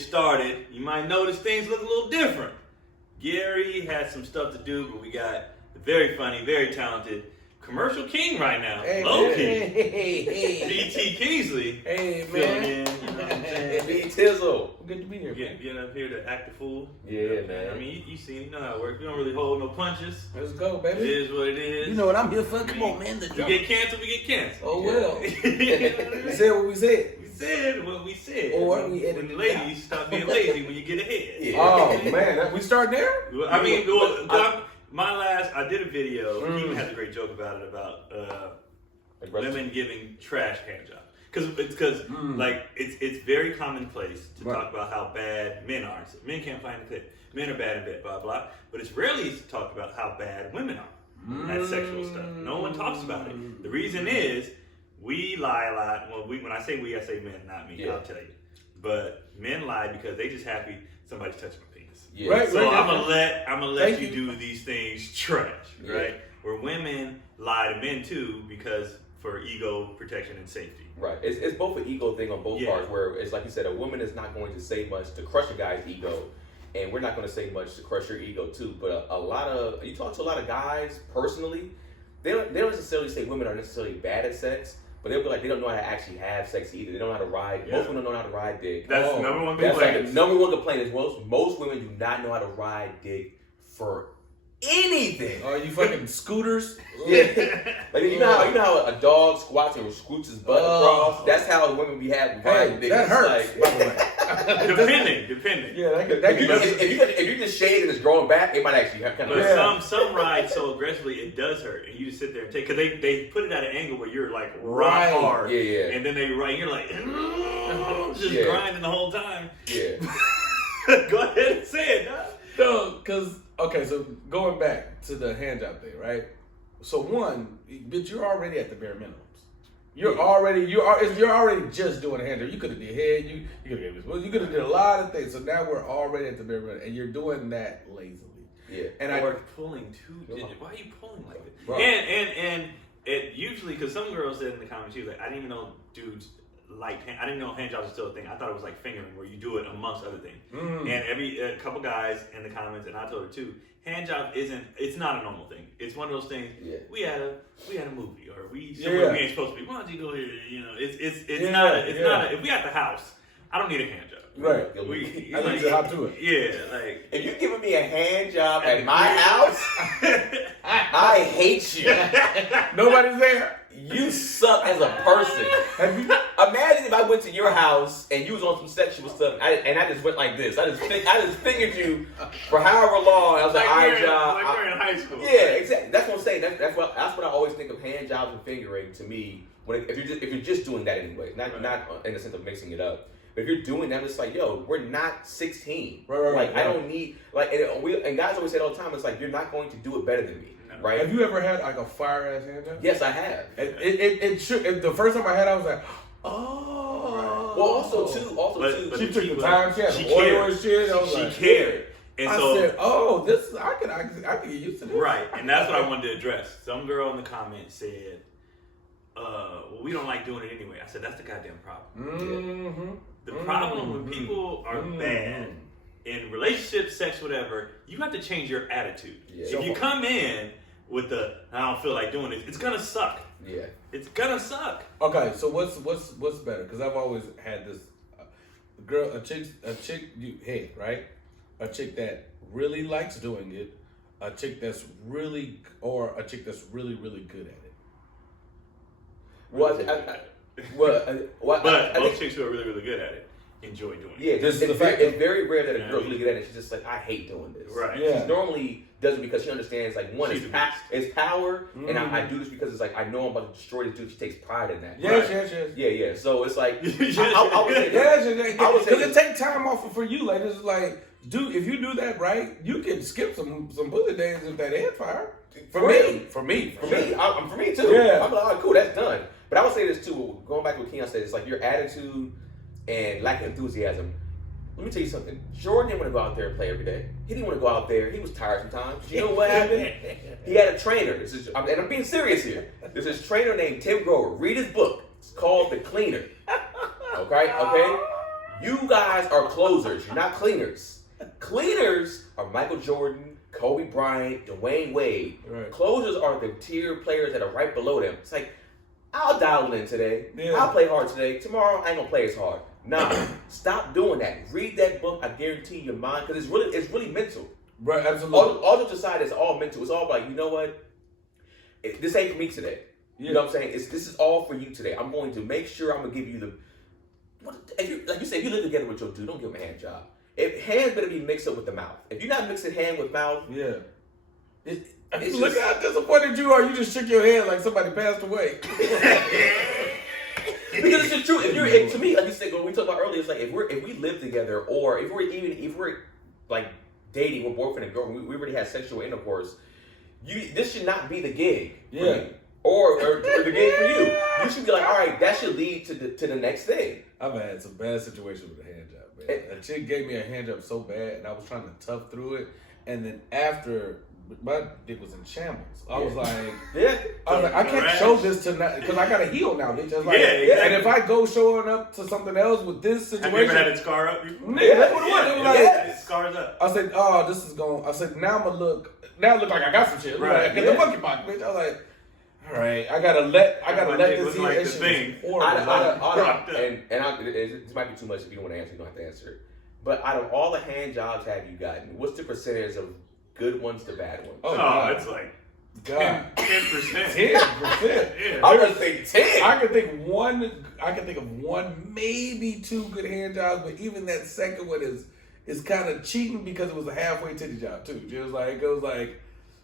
get started, you might notice things look a little different. Gary has some stuff to do, but we got the very funny, very talented commercial king right now, Hey, Loki. hey. BT Kingsley. Hey, Filling man. in, you know what I'm saying? Be Tizzle. Good to be here. Getting up here to act the fool. Yeah, man. I mean, you see, you know how it works. We don't really hold no punches. Let's go, It baby. is what it is. You know what I'm here for. Come on, man. The We drama. get canceled, we get canceled. Oh, well. You know what I mean? We said what we said. We said what we said. Or we when edited the it ladies stop being lazy when you get ahead. Yeah. Oh, man. We start there? Well, I mean, I did a video. He even had a great joke about it, about women giving trash hand jobs. Because like it's very commonplace to Right. talk about how bad men are. So men can't find a clip. Men are bad in bed, blah blah. But it's rarely talked about how bad women are at sexual stuff. No one talks about it. The reason is we lie a lot. Well, when I say we, I say men, not me. Yeah. I'll tell you. But men lie because they just happy somebody's touching my penis. Yeah. Right, So right. I'm gonna let Thank you you. do these things trash, Yeah. right? Where women lie to men too because for ego protection and safety. Right. It's both an ego thing on both Yeah. parts, where it's like you said, a woman is not going to say much to crush a guy's ego, and we're not going to say much to crush your ego too. But a lot of, you talk to a lot of guys personally, they don't necessarily say women are necessarily bad at sex, but they'll be like, they don't know how to actually have sex either. They don't know how to ride. Yeah. Most women don't know how to ride dick. That's the number one That's like the complaint. number one complaint is most women do not know how to ride dick for anything. Are you fucking scooters? Yeah. Like you know how a dog squats and scoots his butt across? That's how women be having Hey, riding dick. that It's hurts, like- by the way. Depending. Yeah, that could if you just shade and it's growing back, it might actually have kind of. But Yeah. some ride so aggressively it does hurt, and you just sit there and take because they put it at an angle where you're like Right. rock hard, Yeah. and then they ride, you're like just Yeah. grinding the whole time. Yeah. Go ahead and say it, dog. No, because, okay, so going back to the hand job thing, right? So one, but you're already at the bare minimums. You're already just doing a hand job. You could have did head, you could have did a lot of things. So now we're already at the bare minimum, and you're doing that lazily. Yeah. And Or pulling too digit. Why are you pulling like this? Bro. And it usually because some girls said in the comments, she was like, I didn't even know dudes I didn't know hand jobs was still a thing. I thought it was like fingering where you do it amongst other things. And a couple guys in the comments, and I told her too, hand job it's not a normal thing. It's one of those things. Yeah. We had a movie or somewhere we ain't supposed to be. Why don't you go here? You know, it's not if we at the house, I don't need a hand job. Right. Yeah. I need to hop to it. Yeah, like If you're giving me a hand job at my house, I hate you. Nobody's there. You suck as a person. Have you? Imagine if I went to your house and you was on some sexual stuff, and I just went like this. I just fingered you for however long. I was like, all right, job. like we're in high school. Yeah, exactly. That's what I'm saying. That's what I always think of hand jobs and fingering to me. If you're just doing that anyway, not in the sense of mixing it up. But if you're doing that, it's like, yo, we're not 16. Right, like I right. don't need and guys always say it all the time. It's like you're not going to do it better than me, right? Have you ever had like a fire ass hand job? Yes, I have. It should. The first time I had, I was like, oh. Well, also too. But She the took key the was- time. She had she the oil cared. and shit. I was She like, cared. And I so said, oh, this I can get used to this. right, and that's what I wanted to address. Some girl in the comments said, well, we don't like doing it anyway. I said, that's the goddamn problem. Mm-hmm. The problem when people are bad in relationships, sex, whatever, you have to change your attitude. Yeah. If you come in with the, I don't feel like doing this, it's gonna suck. Yeah. It's gonna suck. Okay, so what's better? Because I've always had this a chick you hey, right? A chick that really likes doing it, a chick that's really good at it. But most chicks who are really, really good at it enjoy doing it. Yeah, This is it's the fact. it's very rare that a Yeah. girl's really good at it. She's just like, I hate doing this. Right. Yeah. She normally does it because she understands, like, one, She's it's, the best. it's power, and I do this because it's like, I know I'm about to destroy this dude. She takes pride in that. Yes. Yeah. So it's like, Yes. I would say Yes, I would say because it take time off for you. Like it's like, dude, if you do that right, you can skip some bullet days if that head fire. For me, for me too. Yeah. I'm like, all right, cool, that's done. But I would say this too, going back to what Keon said, it's like your attitude and lack of enthusiasm. Let me tell you something. Jordan didn't want to go out there and play every day. He didn't want to go out there. He was tired sometimes. You know what happened? He had a trainer. And I'm being serious here. There's this trainer named Tim Grover. Read his book. It's called The Cleaner. Okay? You guys are closers. You're not cleaners. Cleaners are Michael Jordan, Kobe Bryant, Dwayne Wade. Right. Closers are the tier players that are right below them. It's like, I'll dial in today. Yeah. I'll play hard today. Tomorrow, I ain't gonna play as hard. Nah, stop doing that. Read that book. I guarantee your mind, because it's really mental. Right, absolutely. All jokes aside, it's all mental. It's all like, you know what? This ain't for me today. Yeah. You know what I'm saying? This is all for you today. I'm going to make sure I'm gonna give you the. Like you said, if you live together with your dude, don't give him a hand job. If hands better be mixed up with the mouth. If you're not mixing hand with mouth, Yeah. It's Look just- how disappointed you are. You just shook your head like somebody passed away. because it's the truth. To me, like you said, when we talked about earlier, it's like if we live together, or if we're like dating, we're boyfriend and girlfriend, we already have sexual intercourse. This should not be the gig. For Yeah. you. Or the gig for you. You should be like, all right, that should lead to the next thing. I've had some bad situations with a hand job, man. A chick gave me a hand job so bad, and I was trying to tough through it. And then after, my dick was in shambles. I was like, Yeah. I can't show this to because I got to heal now, bitch. I was like, Yeah, exactly. And if I go showing up to something else with this Have you ever situation, had it scar up? nigga, that's what it was. It was like, Yeah. It scars up. I said, oh, this is going. I said, now I look like I got some shit. Right, Like, get yeah. the monkey box, bitch. I was like, all right, I gotta let My this dick in. was like That the shit thing. was horrible. This might be too much if you don't want to answer. You don't have to answer it. But out of all the hand jobs have you gotten, what's the percentage of good ones to bad ones? Oh, Oh, God. it's like God, 10%. 10%. Yeah. I'm gonna say 10. I can think of one, maybe two good hand jobs, but even that second one is kind of cheating because it was a halfway titty job too.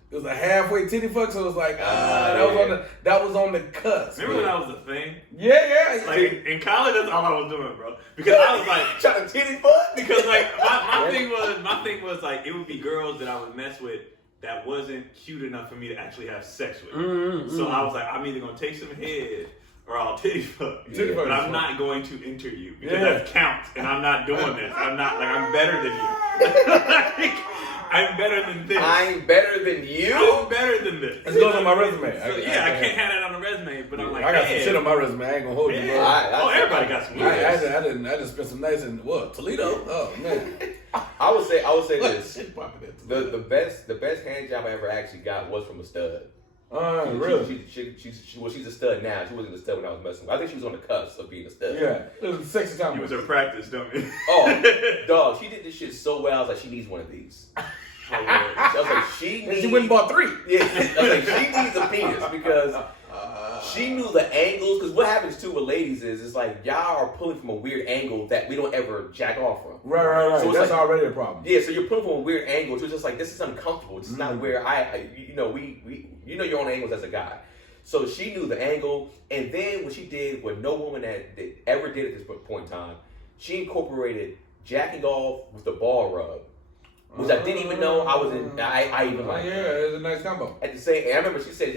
It was a halfway titty fuck, so it was like that was on the cusp. Remember when that was the thing? Yeah. Like in college, that's all I was doing, bro. Because I was like, trying to titty fuck. because like my thing was like it would be girls that I would mess with that wasn't cute enough for me to actually have sex with. So I was like, I'm either gonna take some head or I'll titty fuck. Titty fuck But is I'm fun. not going to enter you because Yeah. that counts, and I'm not doing this. I'm better than you. I'm better than this. I'm better than you. I'm better than this. It goes on my resume. So, I can't have that on the resume, but I'm like, I got some man, shit on my resume. I ain't gonna hold you, yeah. bro. Oh, everybody got some. I just spent some nights in Toledo. Oh man, I would say this. Shit popping in Toledo. The best hand job I ever actually got was from a stud. Really? She's a stud now. She wasn't a stud when I was messing with her. I think she was on the cusp of being a stud. Yeah, it was a sexy time. You was her practice, don't you? Oh, dog, she did this shit so well. I was like, she needs one of these. I was like, she And needs. she went and bought 3. Yeah, I was like, she needs a penis because she knew the angles. Because what happens too with ladies is it's like y'all are pulling from a weird angle that we don't ever jack off from. Right. So it's That's like- already a problem. Yeah, so you're pulling from a weird angle. So it's just like this is uncomfortable. This is not where we you know your own angles as a guy. So she knew the angle, and then what she did, what no woman that ever did at this point in time, she incorporated jacking off with the ball rub, which I didn't even know I was in. I even liked. Yeah, That. it's a nice combo. At the same, and I remember she said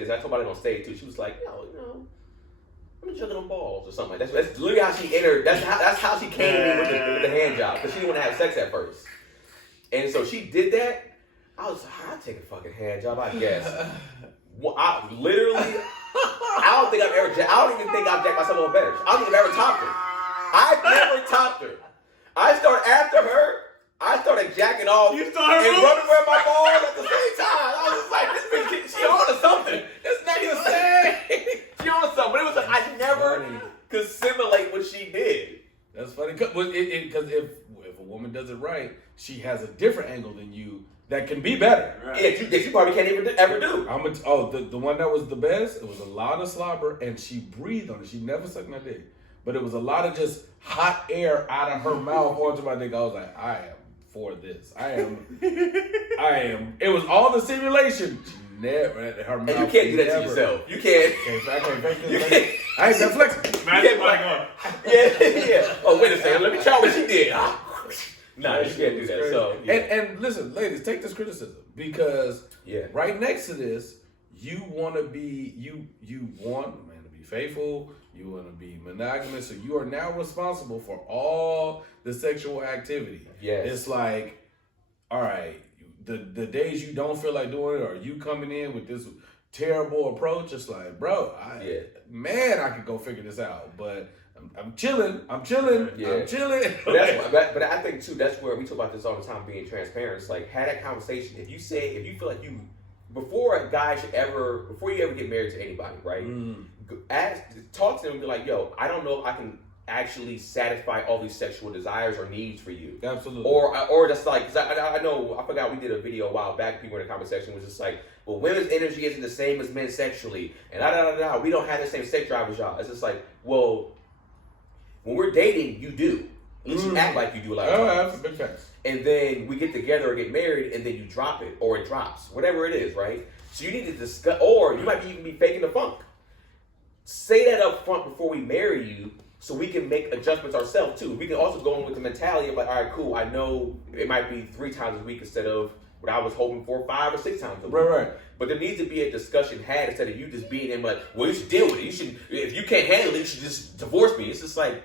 this. I told about it on stage too. She was like, I'm juggling on balls or something like that. That's literally how she entered. That's how she came in with the hand job because she didn't want to have sex at first. And so she did that. I was like, I'll take a fucking hand job, I guess. Well, I don't even think I've jacked myself on better. I don't think I've ever topped her. I've never topped her. After her, I started jacking off You started and moving? running around my balls at the same time. I was like, this bitch, she on to something. It's not even saying. She on to something. But it was like, I never could simulate what she did. That's funny because if a woman does it right, she has a different angle than you that can be better. Right. Yeah, that you probably can't even ever do. The one that was the best. It was a lot of slobber, and she breathed on it. She never sucked my dick, but it was a lot of just hot air out of her mouth onto my dick. I was like, I am for this. I am. It was all the simulation. She never her mouth. And you can't do that to yourself. You can't. I can't fake You this. can't. I ain't that flexible. Imagine somebody going, Yeah. Oh, wait a second. Let me try what she did. Nah, you can't do that. So, yeah. And listen, ladies, take this criticism because Yeah. right next to this, you want to be you want a man to be faithful. You want to be monogamous, so you are now responsible for all the sexual activity. Yes. It's like, all right, the days you don't feel like doing it, or you coming in with this terrible approach. It's like, bro, I could go figure this out, but I'm chilling. I'm chilling. But but I think too, that's where we talk about this all the time, being transparent. It's like, have that conversation. If you feel like before you ever get married to anybody, right? Talk to them and be like, yo, I don't know if I can actually satisfy all these sexual desires or needs for you. Absolutely. Or just like, cause I know, I forgot we did a video a while back, people in the comment section was just like, well, women's energy isn't the same as men sexually, and we don't have the same sex drive as y'all. It's just like, well, when we're dating, you do. At least you act like you do a lot of times. That's a big fact. And then we get together or get married, and then you drop it, or it drops, whatever it is, right? So you need to discuss, or you might even be faking the funk. Say that up front before we marry you, so we can make adjustments ourselves too. We can also go in with the mentality of like, all right, cool, I know it might be 3 times a week instead of what I was hoping for 5 or 6 times a week. Right. But there needs to be a discussion had instead of you just being in like, well, you should deal with it. You should, if you can't handle it, you should just divorce me. It's just like,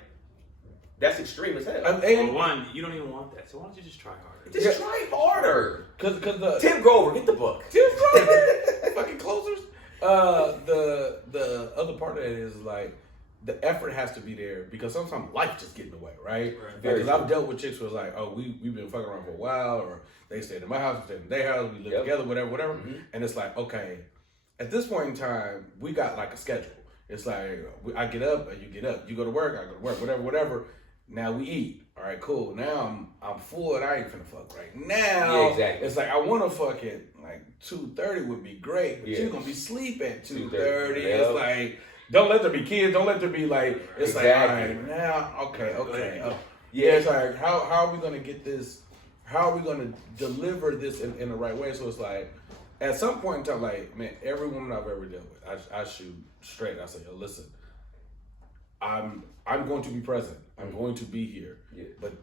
that's extreme as hell. Well, one, you don't even want that, so why don't you just try harder? Just try harder. Cause the Tim Grover, get the book. Tim Grover, fucking closers. The other part of it is like, the effort has to be there because sometimes life just get in the way, right? Because I've dealt with chicks who was like, oh, we've been fucking around for a while, or they stayed in my house, we stayed in their house, we lived together, whatever. Mm-hmm. And it's like, okay, at this point in time, we got like a schedule. It's like, I get up, you get up. You go to work, I go to work, whatever. Now we eat. All right, cool. Now I'm full and I ain't finna fuck right now. Yeah, exactly. It's like, I want to fuck at like 2:30 would be great, but you're going to be asleep at 2:30. It's like, don't let there be kids. Don't let there be like, it's like, all right, now, okay. It's like, how are we going to get this, how are we going to deliver this in the right way? So it's like, at some point in time, like, man, every woman I've ever dealt with, I shoot straight. I say, yo, listen, I'm going to be present. I'm going to be here. Yeah. But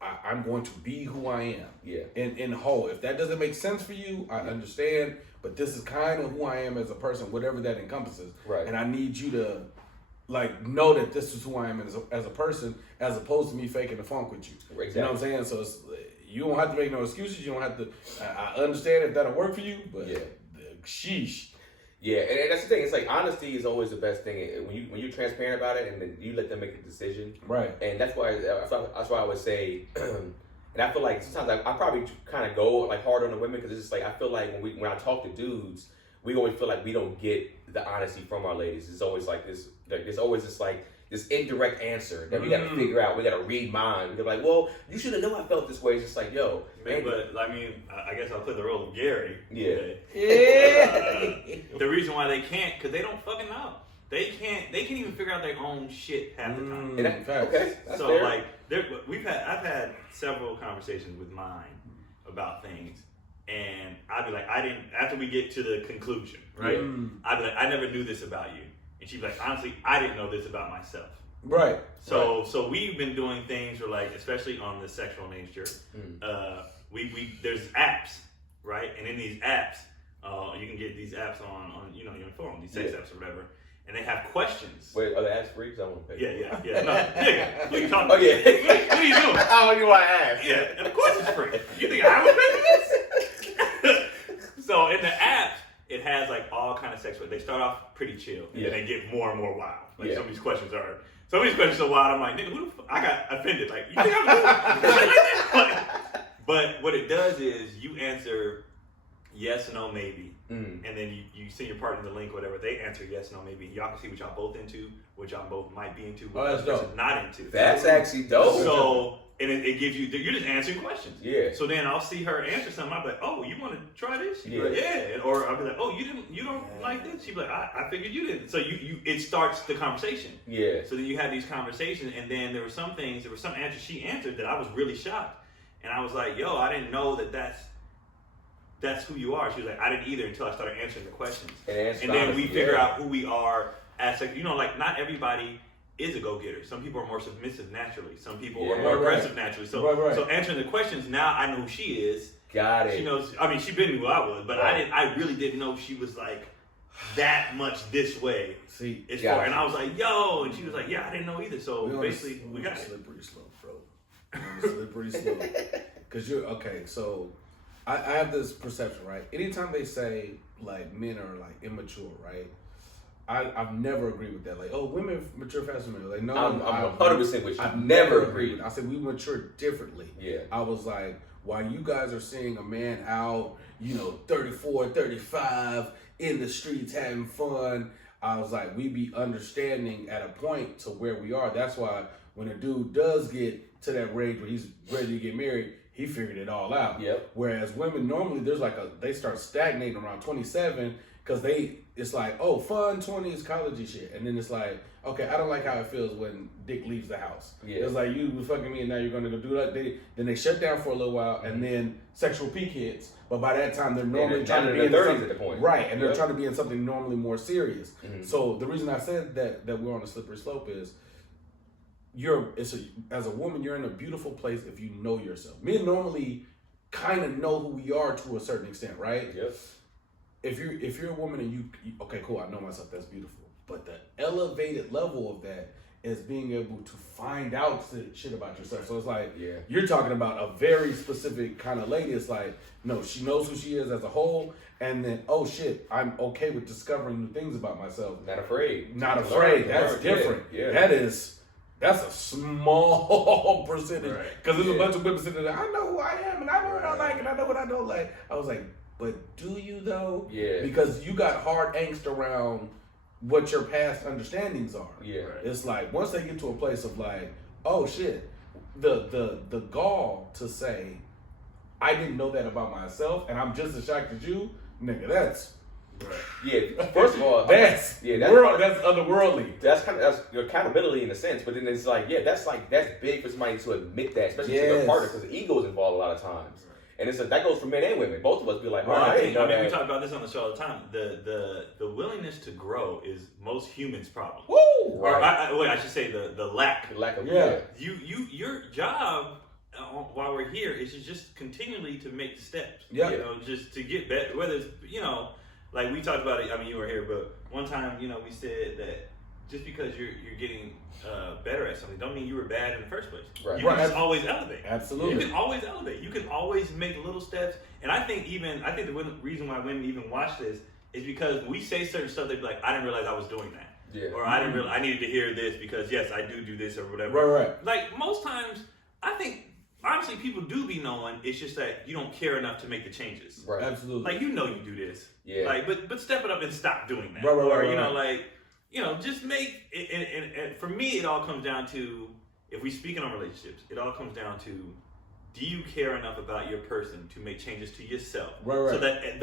I'm going to be who I am. Yeah. In whole. If that doesn't make sense for you, I understand. But this is kind of who I am as a person, whatever that encompasses. Right. And I need you to like know that this is who I am as a person, as opposed to me faking the funk with you. Exactly. You know what I'm saying? So you don't have to make no excuses. You don't have to. I understand if that'll work for you, but sheesh. Yeah, and that's the thing. It's like honesty is always the best thing. When you're transparent about it, and then you let them make a decision. Right. And that's why I would say, and I feel like sometimes I probably kind of go like hard on the women because it's just like I feel like when I talk to dudes, we always feel like we don't get the honesty from our ladies. It's always like this. There's always this indirect answer that we got to figure out. We got to read minds. We're like, well, you should have known I felt this way. It's just like, yo. Man, but I mean, I guess I'll play the role of Gary. Yeah. The reason why they can't, because they don't fucking know. They can't even figure out their own shit half the time. Okay. That's so fair. like, I've had several conversations with mine about things, and I'd be like, after we get to the conclusion, right? I'd be like, I never knew this about you. And she'd be like, honestly, I didn't know this about myself. Right. So we've been doing things where like, especially on the sexual nature, there's apps, right? And in these apps, you can get these apps on your phone, these sex apps or whatever. And they have questions. Wait, are the apps free? Because I want to pay. Yeah. No, nigga, we can talk. Oh yeah. What are you doing? I don't even want to ask. Yeah, and of course it's free. You think I would pay for this? So in the apps, it has like all kind of sex. They start off pretty chill, and then they get more and more wild. Like some of these questions are so wild. I'm like, nigga, who the fuck? I got offended. Like, you think I'm doing like that? But what it does is you answer yes, no, maybe, and then you send your partner the link, whatever. They answer yes, no, maybe. Y'all can see what y'all both into, what y'all both might be into, what that's dope. Not into. That's actually dope. So. And it gives you're just answering questions. Yeah. So then I'll see her answer something. I'll be like, oh, you want to try this? She'd be like, yeah. Or I'll be like, oh, you don't like this? She'd be like, I figured you didn't. So it starts the conversation. Yeah. So then you have these conversations, and then there were some answers she answered that I was really shocked. And I was like, yo, I didn't know that's who you are. She was like, I didn't either until I started answering the questions. And then we figure out who we are as like, like not everybody is a go-getter. Some people are more submissive naturally. Some people are more aggressive naturally. So so answering the questions, now I know who she is. Got it. She knows, I mean, she been who I was, but I really didn't know she was like that much this way. See, and I was like, yo, and she was like, yeah, I didn't know either. So basically, we got it. Slippery slope, bro. Slippery slope. Because so I have this perception, right? Anytime they say like men are like immature, right? I've never agreed with that. Like, oh, women mature faster than men. Like, no, I'm 100% with you. I've never never agreed. I said we mature differently. Yeah. I was like, while you guys are seeing a man out, 34, 35 in the streets having fun, I was like, we be understanding at a point to where we are. That's why when a dude does get to that range where he's ready to get married, he figured it all out. Yep. Whereas women normally they start stagnating around 27 because it's like, oh, fun 20 is college shit, and then it's like, okay, I don't like how it feels when Dick leaves the house. Yeah. It's like you fucking me and now you're gonna go do that. Then they shut down for a little while, and then sexual peak hits. But by that time, they're normally trying to be in 30s something, at the point, right? And they're trying to be in something normally more serious. Mhm. So the reason I said that we're on a slippery slope is as a woman, you're in a beautiful place if you know yourself. Men normally kind of know who we are to a certain extent, right? Yep. If you're a woman and you okay, cool, I know myself, that's beautiful. But the elevated level of that is being able to find out shit about yourself. So it's like, you're talking about a very specific kind of lady. It's like, no, she knows who she is as a whole, and then, oh shit, I'm okay with discovering new things about myself. Not afraid. Not afraid. That's different. Yeah. That's a small percentage. Because there's a Yeah. bunch of women sitting there, I know who I am, and I know what I like, and I know what I don't like. I was like, but do you though? Yeah. Because you got hard angst around what your past understandings are. Yeah. It's like once they get to a place of like, oh shit, the gall to say, I didn't know that about myself, and I'm just as shocked as you, nigga. That's Yeah. First of all, that's otherworldly. That's your accountability in a sense, but then it's like, that's big for somebody to admit that, especially to their partner, because the ego is involved a lot of times. And that goes for men and women. Both of us be like, well, I didn't know that. we talk about this on the show all the time. The willingness to grow is most humans' problem. Woo! Or I should say the lack. The lack of Your job while we're here is to just continually to make the steps. Yeah. Just to get better. Whether it's like we talked about it. I mean, you were here, but one time we said that just because you're getting better at something, don't mean you were bad in the first place. Right. You can just always elevate. Absolutely. You can always elevate. You can always make little steps. And I think the reason why women even watch this is because we say certain stuff, they be like, I didn't realize I was doing that. Yeah. Or I didn't realize I needed to hear this because yes, I do this or whatever. Right. Like most times, I think honestly people do be knowing. It's just that you don't care enough to make the changes. Right. Absolutely. Like you do this. Yeah. Like but step it up and stop doing that. Right. Just make it, and for me, it all comes down to, if we speaking on relationships, it all comes down to, do you care enough about your person to make changes to yourself? Right. So that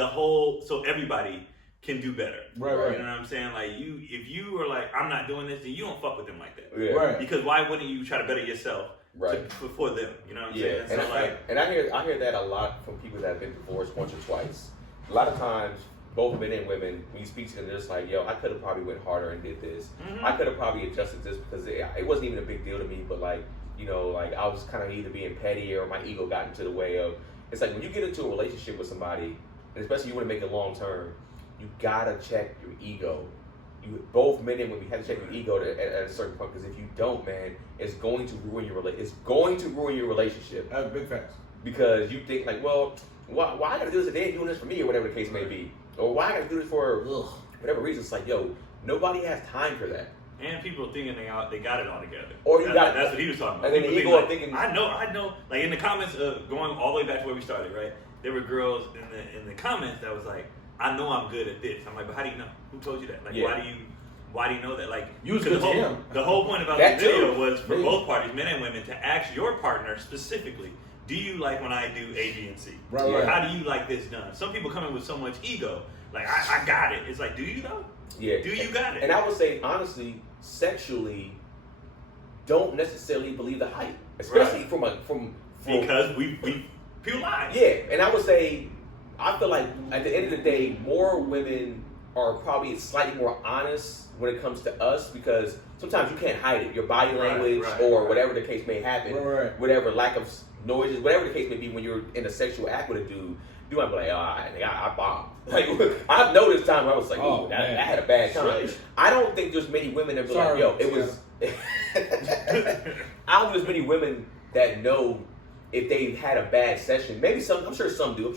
so everybody can do better. Right. You know what I'm saying? Like if you are like, I'm not doing this, then you don't fuck with them like that. Yeah. Right. Because why wouldn't you try to better yourself? Right. For them, you know what I'm saying? And I hear that a lot from people that have been divorced once or twice. A lot of times, both men and women, when you speak to them, they're just like, yo, I could have probably went harder and did this. Mm-hmm. I could have probably adjusted this because it wasn't even a big deal to me, but like I was kind of either being petty or my ego got into the way of, it's like when you get into a relationship with somebody, and especially you want to make it long term, you gotta check your ego. Both men and women have to check your ego at a certain point, because if you don't, man, it's going to ruin your relationship. That's big facts. Because you think like, well, why I gotta do this? They ain't doing this for me, or whatever the case may be. Or why I gotta do this for whatever reason. It's like, yo, nobody has time for that. And people thinking they got it all together. Or that's what he was talking about. And then the ego of thinking, I know. Like in the comments, going all the way back to where we started, right? There were girls in the comments that was like, I know I'm good at this. I'm like, but how do you know? Who told you that? Like, why do you know that? Like, you was good to him. The whole point about the video was for both parties, men and women, to ask your partner specifically, do you like when I do A, B, and C? Right. Or how do you like this done? Some people come in with so much ego, like I got it. It's like, do you though? Yeah. Do you got it? And I would say, honestly, sexually, don't necessarily believe the hype, especially from because we people lie. Yeah, and I would say, I feel like at the end of the day, more women are probably slightly more honest when it comes to us, because sometimes you can't hide it. Your body language or whatever the case may happen, whatever lack of noises, whatever the case may be, when you're in a sexual act with a dude, you might be like, I bombed. Like, I've noticed times where I was like, I had a bad time. I don't think there's many women that be like, yo, it was. I don't think there's many women that know if they've had a bad session. Maybe some. I'm sure some do.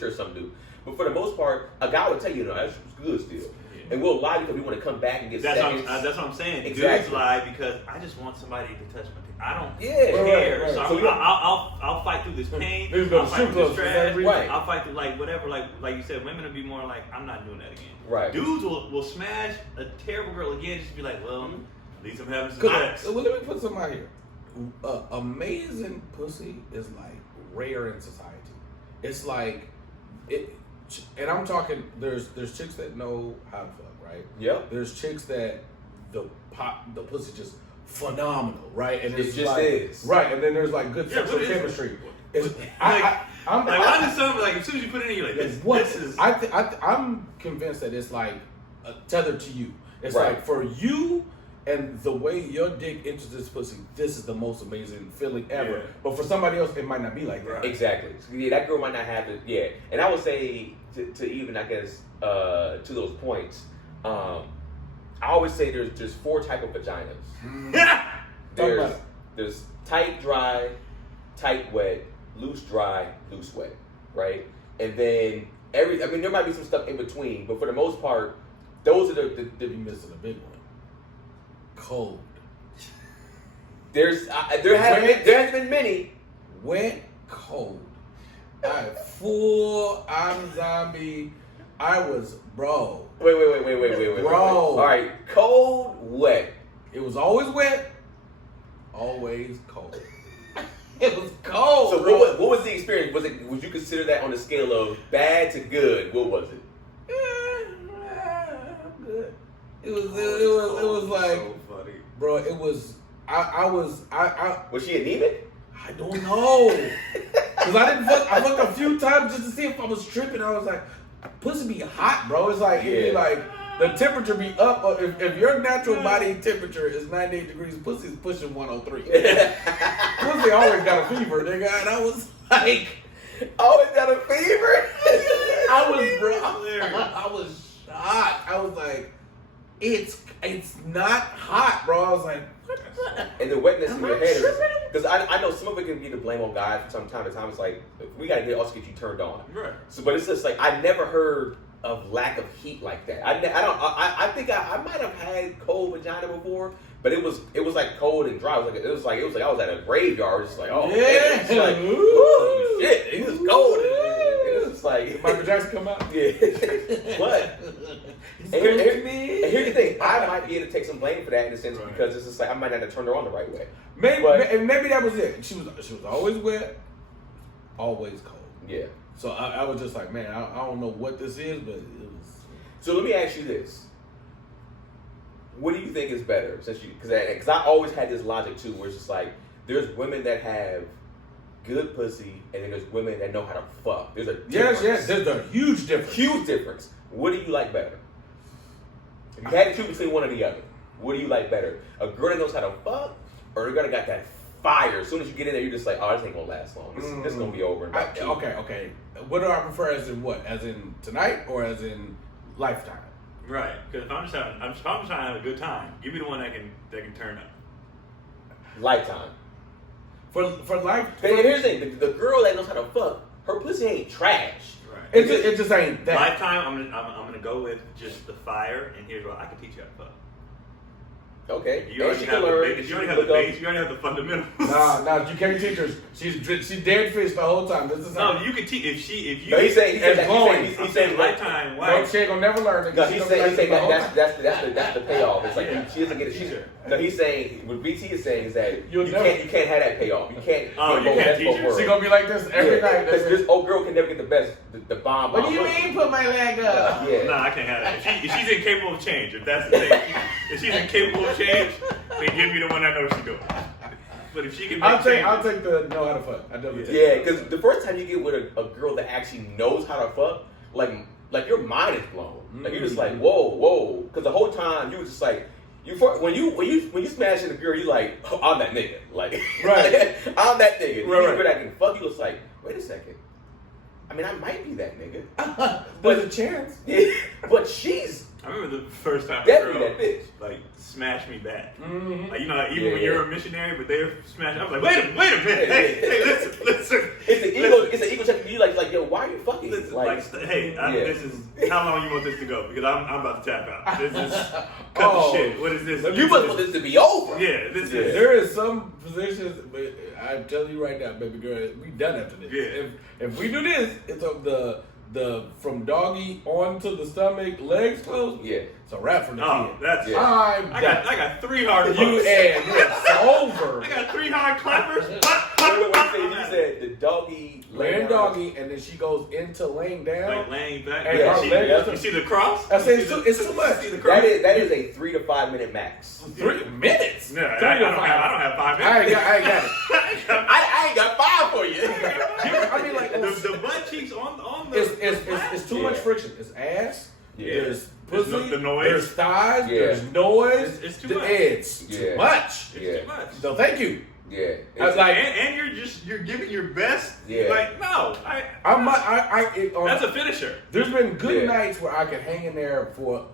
But for the most part, a guy would tell you, no, that's good still. Yeah. And we'll lie because we want to come back and get seconds. That's what I'm saying. Exactly. Dudes lie because I just want somebody to touch my dick. I don't Yeah. care. Right. So I'll fight through this pain. Niggas go I'll to fight strip through clubs this for trash. that reason. Right. I'll fight through like whatever. Like you said, women will be more like, I'm not doing that again. Right. Dudes will smash a terrible girl again, just be like, well, at least I'm having some 'Cause sex. well, let me put something out here. Amazing pussy is like rare in society. It's like it, and I'm talking. There's chicks that know how to fuck, right? Yep. There's chicks that the pussy just phenomenal, right? And It it's just like, is. right. And then there's like good Yeah, sexual what is it? chemistry. What- It's, I'm Like, why does something like as soon as you put it in, you're like, this is. I'm convinced that it's like tethered to you. It's Right. like for you and the way your dick enters this pussy, this is the most amazing feeling ever. Yeah. But for somebody else, it might not be like that. Right. Exactly. So, yeah, that girl might not have it. Yeah, and I would say to even I guess to those points, I always say there's 4 type of vaginas. Talk about it. There's tight dry, tight wet, loose dry, loose wet, right? And then there might be some stuff in between, but for the most part, those are the You're missing a big one. Cold. there hasn't been many. Wet, cold. I'm zombie. I was, bro. Wait. Bro. All right, cold, wet. It was always wet, always cold. It was cold. So bro. what was the experience? Would you consider that on a scale of bad to good? What was it? I'm good. It was like, so funny. bro. It was. I Was she anemic? I don't know. Cause I didn't fuck. I fucked a few times just to see if I was tripping. I was like, pussy be hot, bro. It's like it'd be Yeah. like the temperature be up. Or if your natural body temperature is 98 degrees, pussy's pushing 103. Pussy always got a fever, nigga. And I was like, Always got a fever. I was shocked. I was like, it's not hot, bro. I was like, what the? And the wetness Am in your I head is tripping? because I know some of it can be the blame on guys from time to time. It's like we gotta get also get you turned on. Right. So, but it's just like I never heard of lack of heat like that. I think I might have had cold vagina before, but it was like cold and dry. It was like I was at a graveyard, just like oh Yeah. man, it's like ooh, shit, it was cold. It was like Michael Jackson come out. yeah, but. And here's the thing, I might be able to take some blame for that in a sense Right. because it's just like I might not have turned her on the right way. Maybe But- maybe that was it. She was always wet, always cold. Yeah. So I was just like, man, I don't know what this is, but it was. So let me ask you this: what do you think is better? Since you, because I always had this logic too, where it's just like there's women that have good pussy, and then there's women that know how to fuck. There's a difference. Yes, there's a huge difference. Huge difference. What do you like better? If you had to choose between one or the other, what do you like better? A girl that knows how to fuck, or a girl that got that fire? As soon as you get in there, you're just like, oh, this ain't gonna last long. This is gonna be over in about 2 Okay. What do I prefer? As in what? As in tonight or as in lifetime? Right. Because if I'm just trying to have a good time, give me the one that can turn up. Lifetime. For life, And here's the thing: the girl that knows how to fuck, her pussy ain't trash. Right. it just ain't that. Lifetime, I'm gonna go with just the fire, and here's what I can teach you how to fuck. Okay. You And already she have can the learn. base. she You already can have the look up. base. You already have the fundamentals. Nah, you can't teach her. She's dead fish the whole time. This is No, you can teach if you. No, he said It's glowing. he's saying lifetime. no, Wow. she ain't gonna never learn it. No, She he's gonna be saying like the whole that's the payoff. It's like Yeah. she doesn't get it. No, he's saying what BT is saying is that You'll you never- can't have that payoff. You can't. Oh, you both- can't that's teach both her? worlds. She gonna be like this every night. Because this old girl can never get the bomb. What do you mean? Put my leg up. Yeah. No, I can't have that. If she's incapable of change, if that's the thing, if she's incapable of change, then give me the one I know she doing. But if she can make I'll changes, take the know how to fuck. I definitely take Yeah, that. because the first time you get with a girl that actually knows how to fuck, like your mind is blown. Like you're just like whoa, because the whole time you was just like when you smash in a girl, you like oh, I'm that nigga, like Right. I'm that nigga. Right, You right. that can fuck, you was like wait a second. I mean, I might be that nigga, There's a chance. yeah, but she's I remember the first time a Definitely girl that bitch. like smashed me back. Mm-hmm. Like, you know, like, even Yeah, when yeah. you're a missionary, but they're smashing. I was like, wait a minute, hey, listen. It's the ego. It's the ego check. You like, yo, why are you fucking? Listen, Like, hey, yeah. this is how long you want this to go? Because I'm about to tap out. This is cut Oh. the shit. What is this? you must want this to be over. Yeah, this Yeah. is. There is some positions, but I'm telling you right now, baby girl, we done after this. Yeah. If we do this, it's of the from doggy onto the stomach, legs closed. Yeah. It's a wrap for the Oh, kid. that's. Yeah. I got 3 hard you bucks. and it's over. I got 3 hard clappers. You said the doggy Laying doggy, and then she goes into laying down. Like laying back. And her you, legs- you see the cross? I said You see it's too much. See the cross? That is a 3 to 5 minute max. 3 minutes. No, I 3 to don't 5. have 5 I minutes. ain't got it. I ain't got 5 for you. I mean, like the butt cheeks on the. it's too much Yeah. friction. It's ass. Yeah. There's There's pussy. the noise. There's thighs. Yeah. There's noise. It's too the much. It's Yeah. too much. It's Yeah. too much. So thank you. Yeah. I was like, And you're giving your best. Yeah. Like, no. that's That's a finisher. There's been good Yeah. nights where I can hang in there for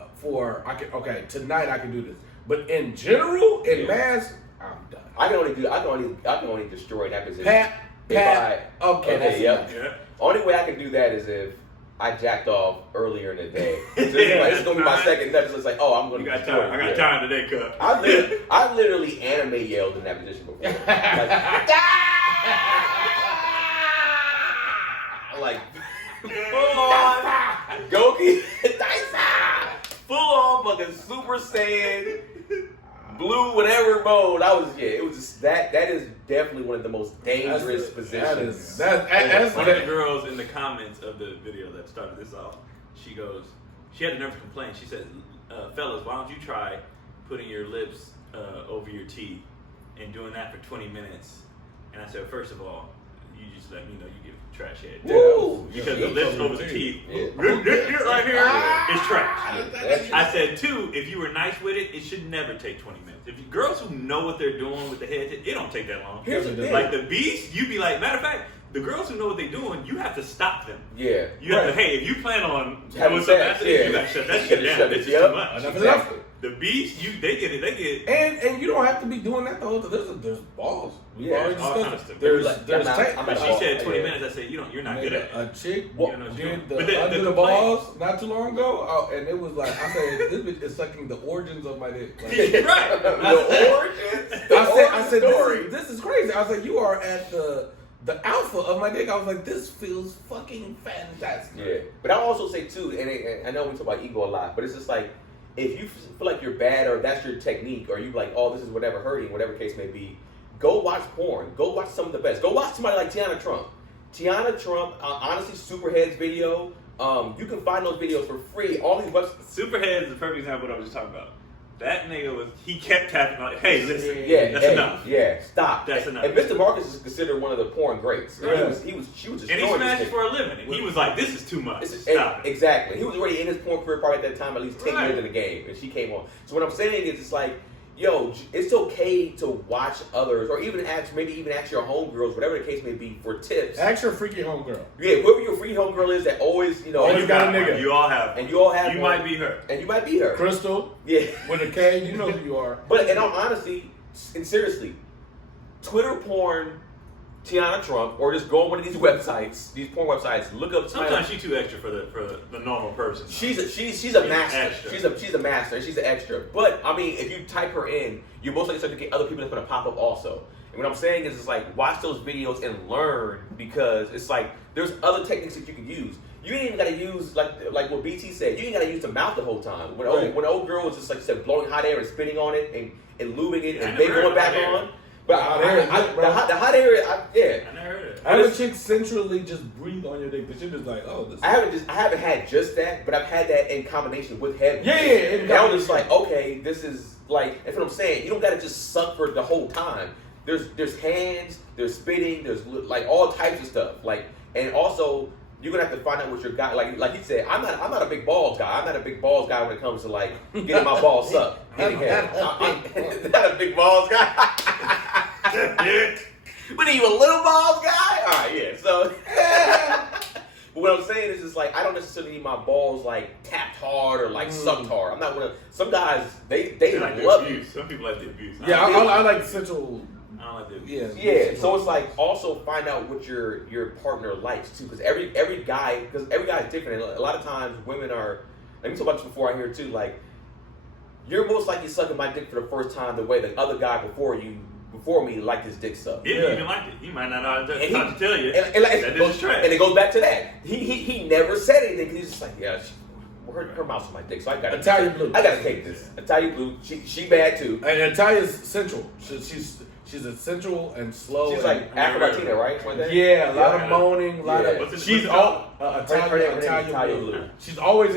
tonight I can do this. But in general, in Yeah. mass, I'm done. I can only destroy that position. Pat. If Okay, that's yep. enough. Yeah. Only way I can do that is if I jacked off earlier in the day. So it's gonna be my second nut. So it's like, oh, I'm gonna. You got destroy time. I got it. time today, Cup. I literally anime yelled in that position before. Like full on Goki Daisa, full on fucking Super Saiyan, blue whatever mode. It was just that is definitely one of the most dangerous positions. That's One of the girls in the comments of the video that started this off, she had the nerve to complain. She said, fellas, why don't you try putting your lips over your teeth and doing that for 20 minutes? And I said, first of all, you just let me know you give trash head. Woo! Because the lips over the teeth, Yeah. right here, is trash. That's- I said, 2, if you were nice with it, it should never take 20 minutes. If you, girls who know what they're doing with the head, it don't take that long. Here's the thing. Like the beast, you be like, matter of fact, the girls who know what they're doing, you have to stop them. Yeah. You have Right. to, hey, if you plan on Having doing something sex, after this, yeah. you gotta shut that You shit gotta down. shut This it is up. too much. Enough is Exactly. The beast, they get it. And you don't have to be doing that the whole time. There's balls. We've Yeah, already all discussed kinds of it. stuff. There's I'm not- tape. I'm When not- she said 20 yeah. minutes, I said, you're not good at A it. chick You know what did you're the doing. But the under the complaint- balls not too long ago, and it was like I said, this bitch is sucking the origins of my dick. Like, Right. The origins. I said, story. this is crazy. I was like, you are at the alpha of my dick. I was like, this feels fucking fantastic. Yeah, but I also say too, and I know we talk about ego a lot, but it's just like if you feel like you're bad or that's your technique, or you like, oh, this is whatever hurting, whatever case may be, go watch porn. Go watch some of the best. Go watch somebody like Tiana Trump. Tiana Trump, honestly, Superheads video. You can find those videos for free. All these websites. Superhead is the perfect example of what I was just talking about. That nigga he kept tapping like, hey, listen, Yeah, that's hey, enough. Yeah, stop. That's enough. And Mr. Marcus is considered one of the porn greats. Yeah. She was And he destroying smashed this it for a living. And he was like, this is too much. Stop it. Exactly. He was already in his porn career probably at that time, at least 10 Right. years in the game, and she came on. So what I'm saying is, it's like, yo, it's okay to watch others, or even ask your homegirls, whatever the case may be, for tips. Ask your freaky homegirl. Yeah, whoever your free homegirl is that always, Always You got a one. nigga. You all have one. and you all have You one, might be her. and you might be her. Crystal Yeah. with a K, you know who you are. But in all honesty, and seriously, Twitter porn, Tiana Trump, or just go on one of these websites, these porn websites, look up somebody. Sometimes she's too extra for the normal person. She's a master. extra. She's a master. She's an extra. But I mean, if you type her in, you're most likely going to get other people that's going to pop up also. And what I'm saying is, it's like, watch those videos and learn, because it's like there's other techniques that you can use. You ain't even got to use like what BT said. You ain't got to use the mouth the whole time. When Right. when the old girl was just like you said, blowing hot air and spitting on it and lubing it I and never then heard going of back hot air. on. But Hot air is lit, bro. the hot air, yeah. I never heard of it. I have a chick centrally just breathe on your dick. The shit is like, oh, this. I haven't had just that, but I've had that in combination with heavy. Yeah, And I was just like, okay, this is like, that's what I'm saying. You don't gotta just suck for the whole time. There's hands, there's spitting, there's like all types of stuff. Like, and also you're gonna have to find out what your guy like. He said, I'm not a big balls guy. I'm not a big balls guy when it comes to like getting my balls sucked. Getting head. I'm not a big balls guy. But are you a little balls guy? All right, yeah. So, but what I'm saying is, it's like I don't necessarily need my balls like tapped hard or like sucked hard. I'm not gonna. Some guys they like the love it. abuse. Some people like the abuse. Yeah, I like the central. I don't like the abuse. Yeah, so it's like also find out what your partner likes too, because every guy is different. And a lot of times women are. Let me talk about this before I hear it too. Like you're most likely sucking my dick for the first time the way the other guy before me liked his dick sucked. If you even liked it, he might not know how to tell you and like, that this is trash. And it goes back to that. He never said anything because he's just like, yeah, her mouth's on my dick, so I got Italian blue. I gotta take this. Italian blue. She bad too. And Italia's central. She's a central and slow. She's like Afro Latina, right? Yeah, a lot of moaning, a lot Yeah. of. She's all Italian blue. She's always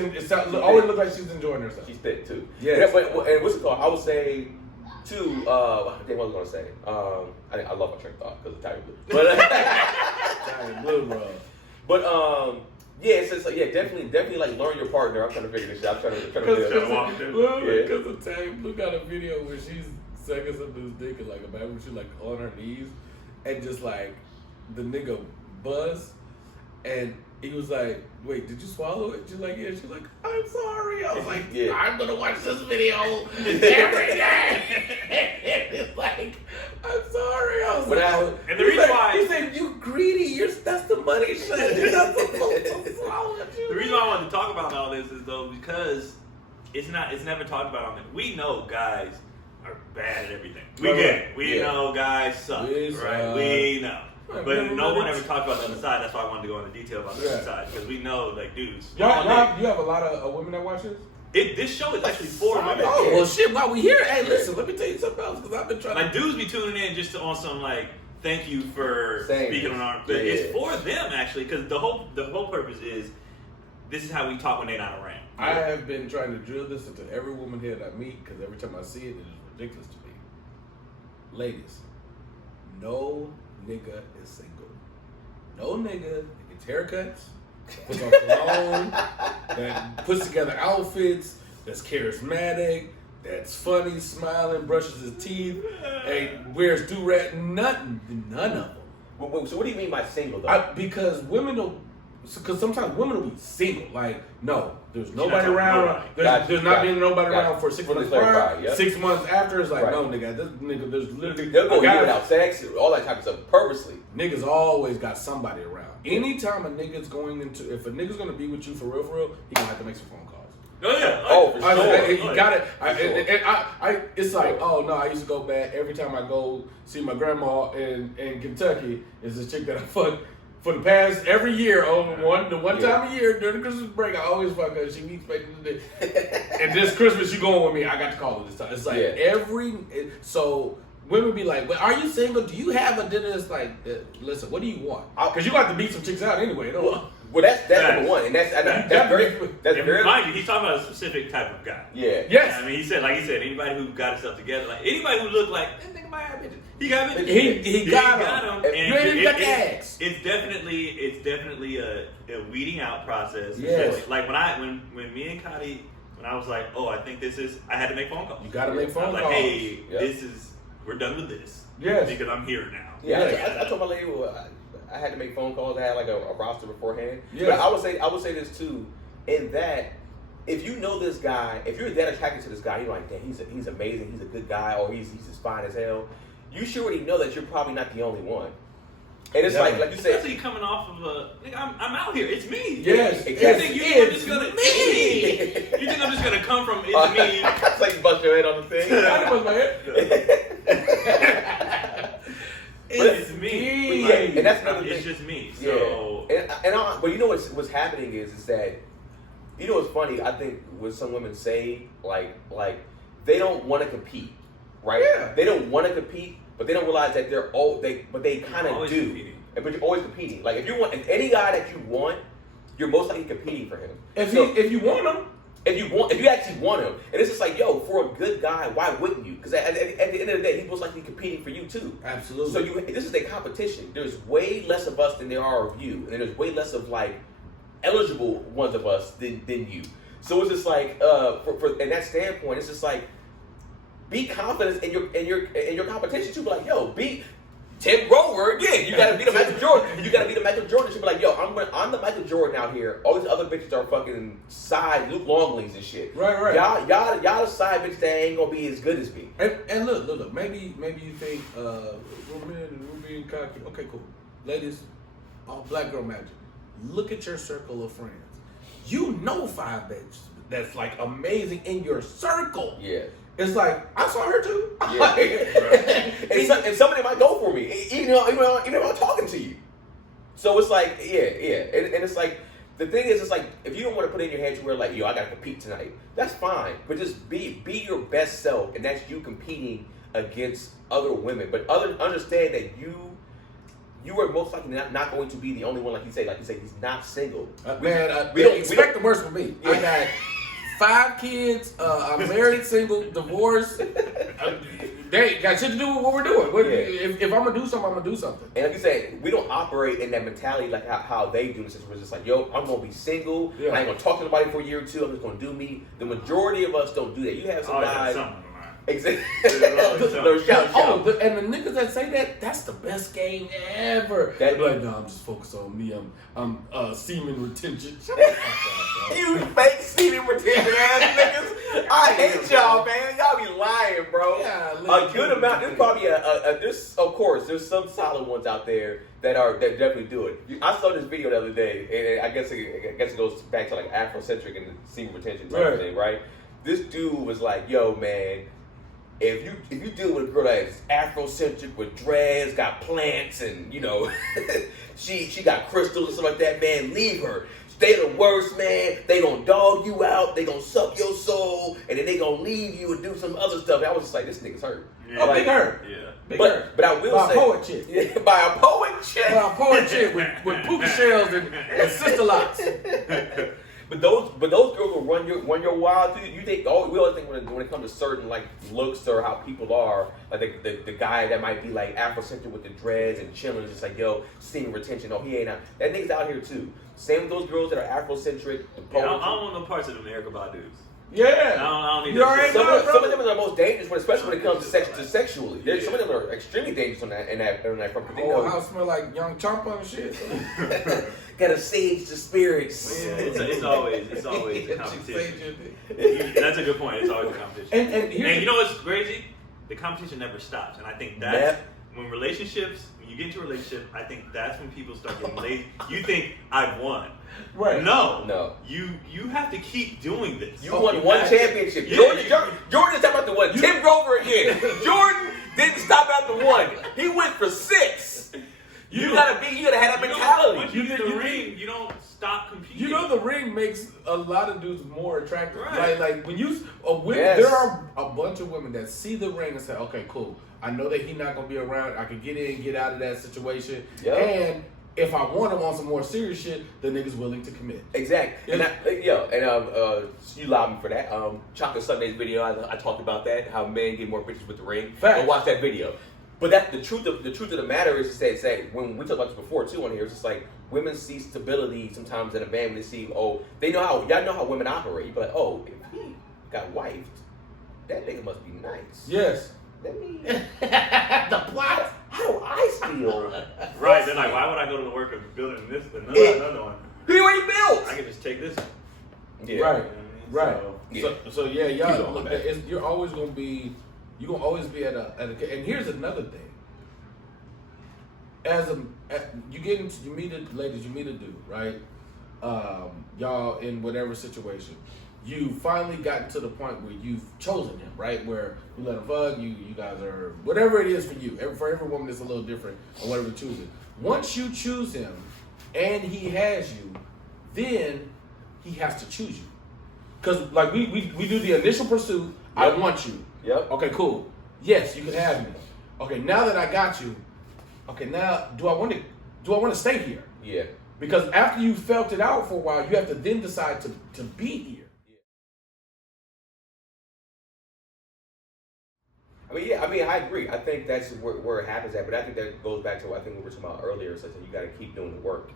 always look like she's enjoying herself. She's thick too. Yes. Yeah, but and what's it called? I would say too. What was I gonna say? I love my train of thought because Italian blue. But Italian blue, bro. But yeah, so yeah, definitely like learn your partner. I'm trying to figure this shit. I'm trying to Because Italian blue got a video where she's sucking something his dick and like imagine she's like on her knees and just like the nigga buzz and he was like, wait, did you swallow it? She's like, yeah. She's like, I'm sorry. I was like, yeah. I'm gonna watch this video every day. It's like, I'm sorry. I was like, and the reason why he said, you greedy. That's the money shit. You're not supposed to swallow it. The reason why I wanted to talk about all this is though because it's never talked about on it. We know guys are bad at everything. We get it. We know guys suck. Right? We know. But no one ever talked about the other side. That's why I wanted to go into detail about the other side because we know, like, dudes. You have a lot of women that watch this. This show is actually for women. Oh well, shit. While we here, hey, listen. Let me tell you something else because I've been trying. Like dudes be tuning in just on some like thank you for speaking on our. But it's for them actually because the whole purpose is this is how we talk when they're not around. I have been trying to drill this into every woman here that I meet because every time I see it, it is ridiculous to me. Ladies, no nigga is single. No nigga that gets haircuts, puts on cologne, that puts together outfits, that's charismatic, that's funny, smiling, brushes his teeth, and wears do-rag. None of them. So what do you mean by single though? Because women don't. Because sometimes women will be single. Like, no, there's nobody around. There's not being nobody around for 6 months prior. 6 months after, it's like, no, nigga, this nigga, there's literally. They'll go here without sex, all that type of stuff, purposely. Niggas always got somebody around. Anytime a nigga's going into, if a nigga's gonna be with you for real, he gonna have to make some phone calls. Oh yeah. Oh, for sure. You got it. It's like, oh no, I used to go back every time I go see my grandma in Kentucky. Is this chick that I fucked for the past every year on the one time a year during the Christmas break. I always fuck her. She be expecting to do. And this Christmas, she going with me. I got to call her this time. It's like so. Women be like, well, are you single? Do you have a dinner? It's like, listen, what do you want? Because you got to beat some chicks out anyway. Well, that's number one, and that's very. Mind you, he's talking about a specific type of guy. Yeah. Yes. I mean, he said, anybody who got himself together, like anybody who looked like that nigga might have bitches. He got bitches. He got them. And you ain't even got the ass. It's definitely a weeding out process. Yes. Like when me and Cotty, when I was like, oh, I think this is, I had to make phone calls. You got to make phone calls. Like, hey, we're done with this. Yes. Because I'm here now. Yeah, I told my lady, I had to make phone calls. I had like a roster beforehand. Yes. But I would say this too, in that if you know this guy, if you're that attracted to this guy, you're like, damn, he's amazing, he's a good guy, or he's as fine as hell. You should already know that you're probably not the only one. And it's like you said, especially coming off of I'm out here. It's me. Yes, exactly. You think I'm just gonna me? You think I'm just gonna come from it's me? It's like you bust your head on the thing. I bust my head. It's me. And that's another thing. It's just me. So but you know what's happening is that you know what's funny. I think when some women say like they don't want to compete, right? Yeah. They don't want to compete. But they don't realize that they kind of do. Competing. But you're always competing. Like if you want any guy that you want, you're most likely competing for him. If you want him, if you actually want him, and it's just like, yo, for a good guy, why wouldn't you? Because at the end of the day, he's most likely competing for you too. Absolutely. So this is a competition. There's way less of us than there are of you, and there's way less of like eligible ones of us than you. So it's just like for in that standpoint, it's just like. Be confident in your competition too. Be like, yo, Tim Grover again. You gotta be the Michael Jordan. You gotta be the Michael Jordan. Should be like, yo, I'm the Michael Jordan out here. All these other bitches are fucking side Luke Longley's and shit. Right. Y'all the side bitch that ain't gonna be as good as me. And look. Maybe you think we're being cocky. Okay, cool. Ladies, all black girl magic. Look at your circle of friends. You know 5 bitches that's like amazing in your circle. Yeah. It's like, I saw her too. Yeah. and somebody might go for me, even though I'm talking to you. So it's like, yeah. And it's like, the thing is, it's like, if you don't want to put in your head to where like, yo, I gotta compete tonight, that's fine. But just be your best self, and that's you competing against other women. But understand that you are most likely not going to be the only one, like you say, he's not single. We don't expect the worst from me. Yeah. I got 5 kids. I'm married, single, divorced. They ain't got shit to do with what we're doing. If I'm gonna do something, I'm gonna do something. And like you said, we don't operate in that mentality like how they do. This is just like, yo, I'm gonna be single. Yeah. I ain't gonna talk to nobody for a year or two. I'm just gonna do me. The majority of us don't do that. You have some guys. Exactly. No, shout. And the niggas that say that, that's the best game ever. That like, no, I'm just focused on me. I'm semen retention. Shut the fuck up, bro. You fake semen retention ass niggas. I hate y'all, man. Y'all be lying, bro. Yeah, a good amount. There's probably there's of course there's some solid ones out there that definitely do it. I saw this video the other day, and I guess it goes back to like Afrocentric and semen retention type of thing, right? This dude was like, yo, man. If you deal with a girl that is Afrocentric with dreads, got plants, and she got crystals and stuff like that, man, leave her. They the worst, man. They gonna dog you out. They gonna suck your soul, and then they gonna leave you and do some other stuff. And I was just like, this nigga's hurt. Yeah. Big hurt. Yeah. Big hurt. But I will by say, a poet chick. Yeah, by a poet chick. By a poet chick with puka shells and sister locks. But those girls will run your wild. You think we always think when it comes to certain like looks or how people are, like the guy that might be like Afrocentric with the dreads and chilling, just like, yo, semen retention. Oh, he ain't out. That nigga's out here too. Same with those girls that are Afrocentric. I don't want no parts of them Erykah Badu's. Yeah. I don't need You that already shit. know. Some of them are the most dangerous, especially when it comes to sexually. Some of them are extremely dangerous on that front. Oh, house smell like young Champa and shit. Gotta sage the spirits. Yeah, it's always a competition. That's a good point. It's always a competition. And you know what's crazy? The competition never stops, and I think that's when relationships. When you get into a relationship, I think that's when people start getting lazy. You think I've won. Right. No. You have to keep doing this. You won one championship. Yeah. Jordan stopped after one. Tim Grover again. Jordan didn't stop after one. He went for 6. You gotta have that mentality. Once you get the ring, you don't stop competing. You know the ring makes a lot of dudes more attractive. Right. Like when you Yes. there are a bunch of women that see the ring and say, okay, cool. I know that he's not gonna be around. I can get in, get out of that situation. Yep. And if I want him on some more serious shit, the nigga's willing to commit. Exactly. And you lied me for that. Chocolate Sunday's video, I talked about that. How men get more bitches with the ring. Facts. Go watch that video. But that the truth of the matter is to say when we talked about this before too on here, it's just like women see stability sometimes in a man when they see y'all know how women operate. But if he got wifed, that nigga must be nice. Yes. Let me The plot. how do I feel? Right, they're like, why would I go to the work of building another one? He already built. I can just take this. Yeah. Right. Right. So, So yeah, Keep y'all. going, Look, man. you're always gonna be. You're gonna always be at a. And here's another thing. You meet a dude, right? Y'all in whatever situation, you finally gotten to the point where you've chosen him, right? Where you let him fuck, you guys are whatever it is for you. For every woman, it's a little different or whatever you're choosing. Once you choose him, and he has you, then he has to choose you. Cause like we do the initial pursuit. I want you. Yep. Okay, cool. Yes, you can have me. Okay, now that I got you, okay, now do I want to stay here? Yeah. Because after you felt it out for a while, you have to then decide to be here. I agree. I think that's where it happens at, but I think that goes back to what I think we were talking about earlier, such that you got to keep doing the work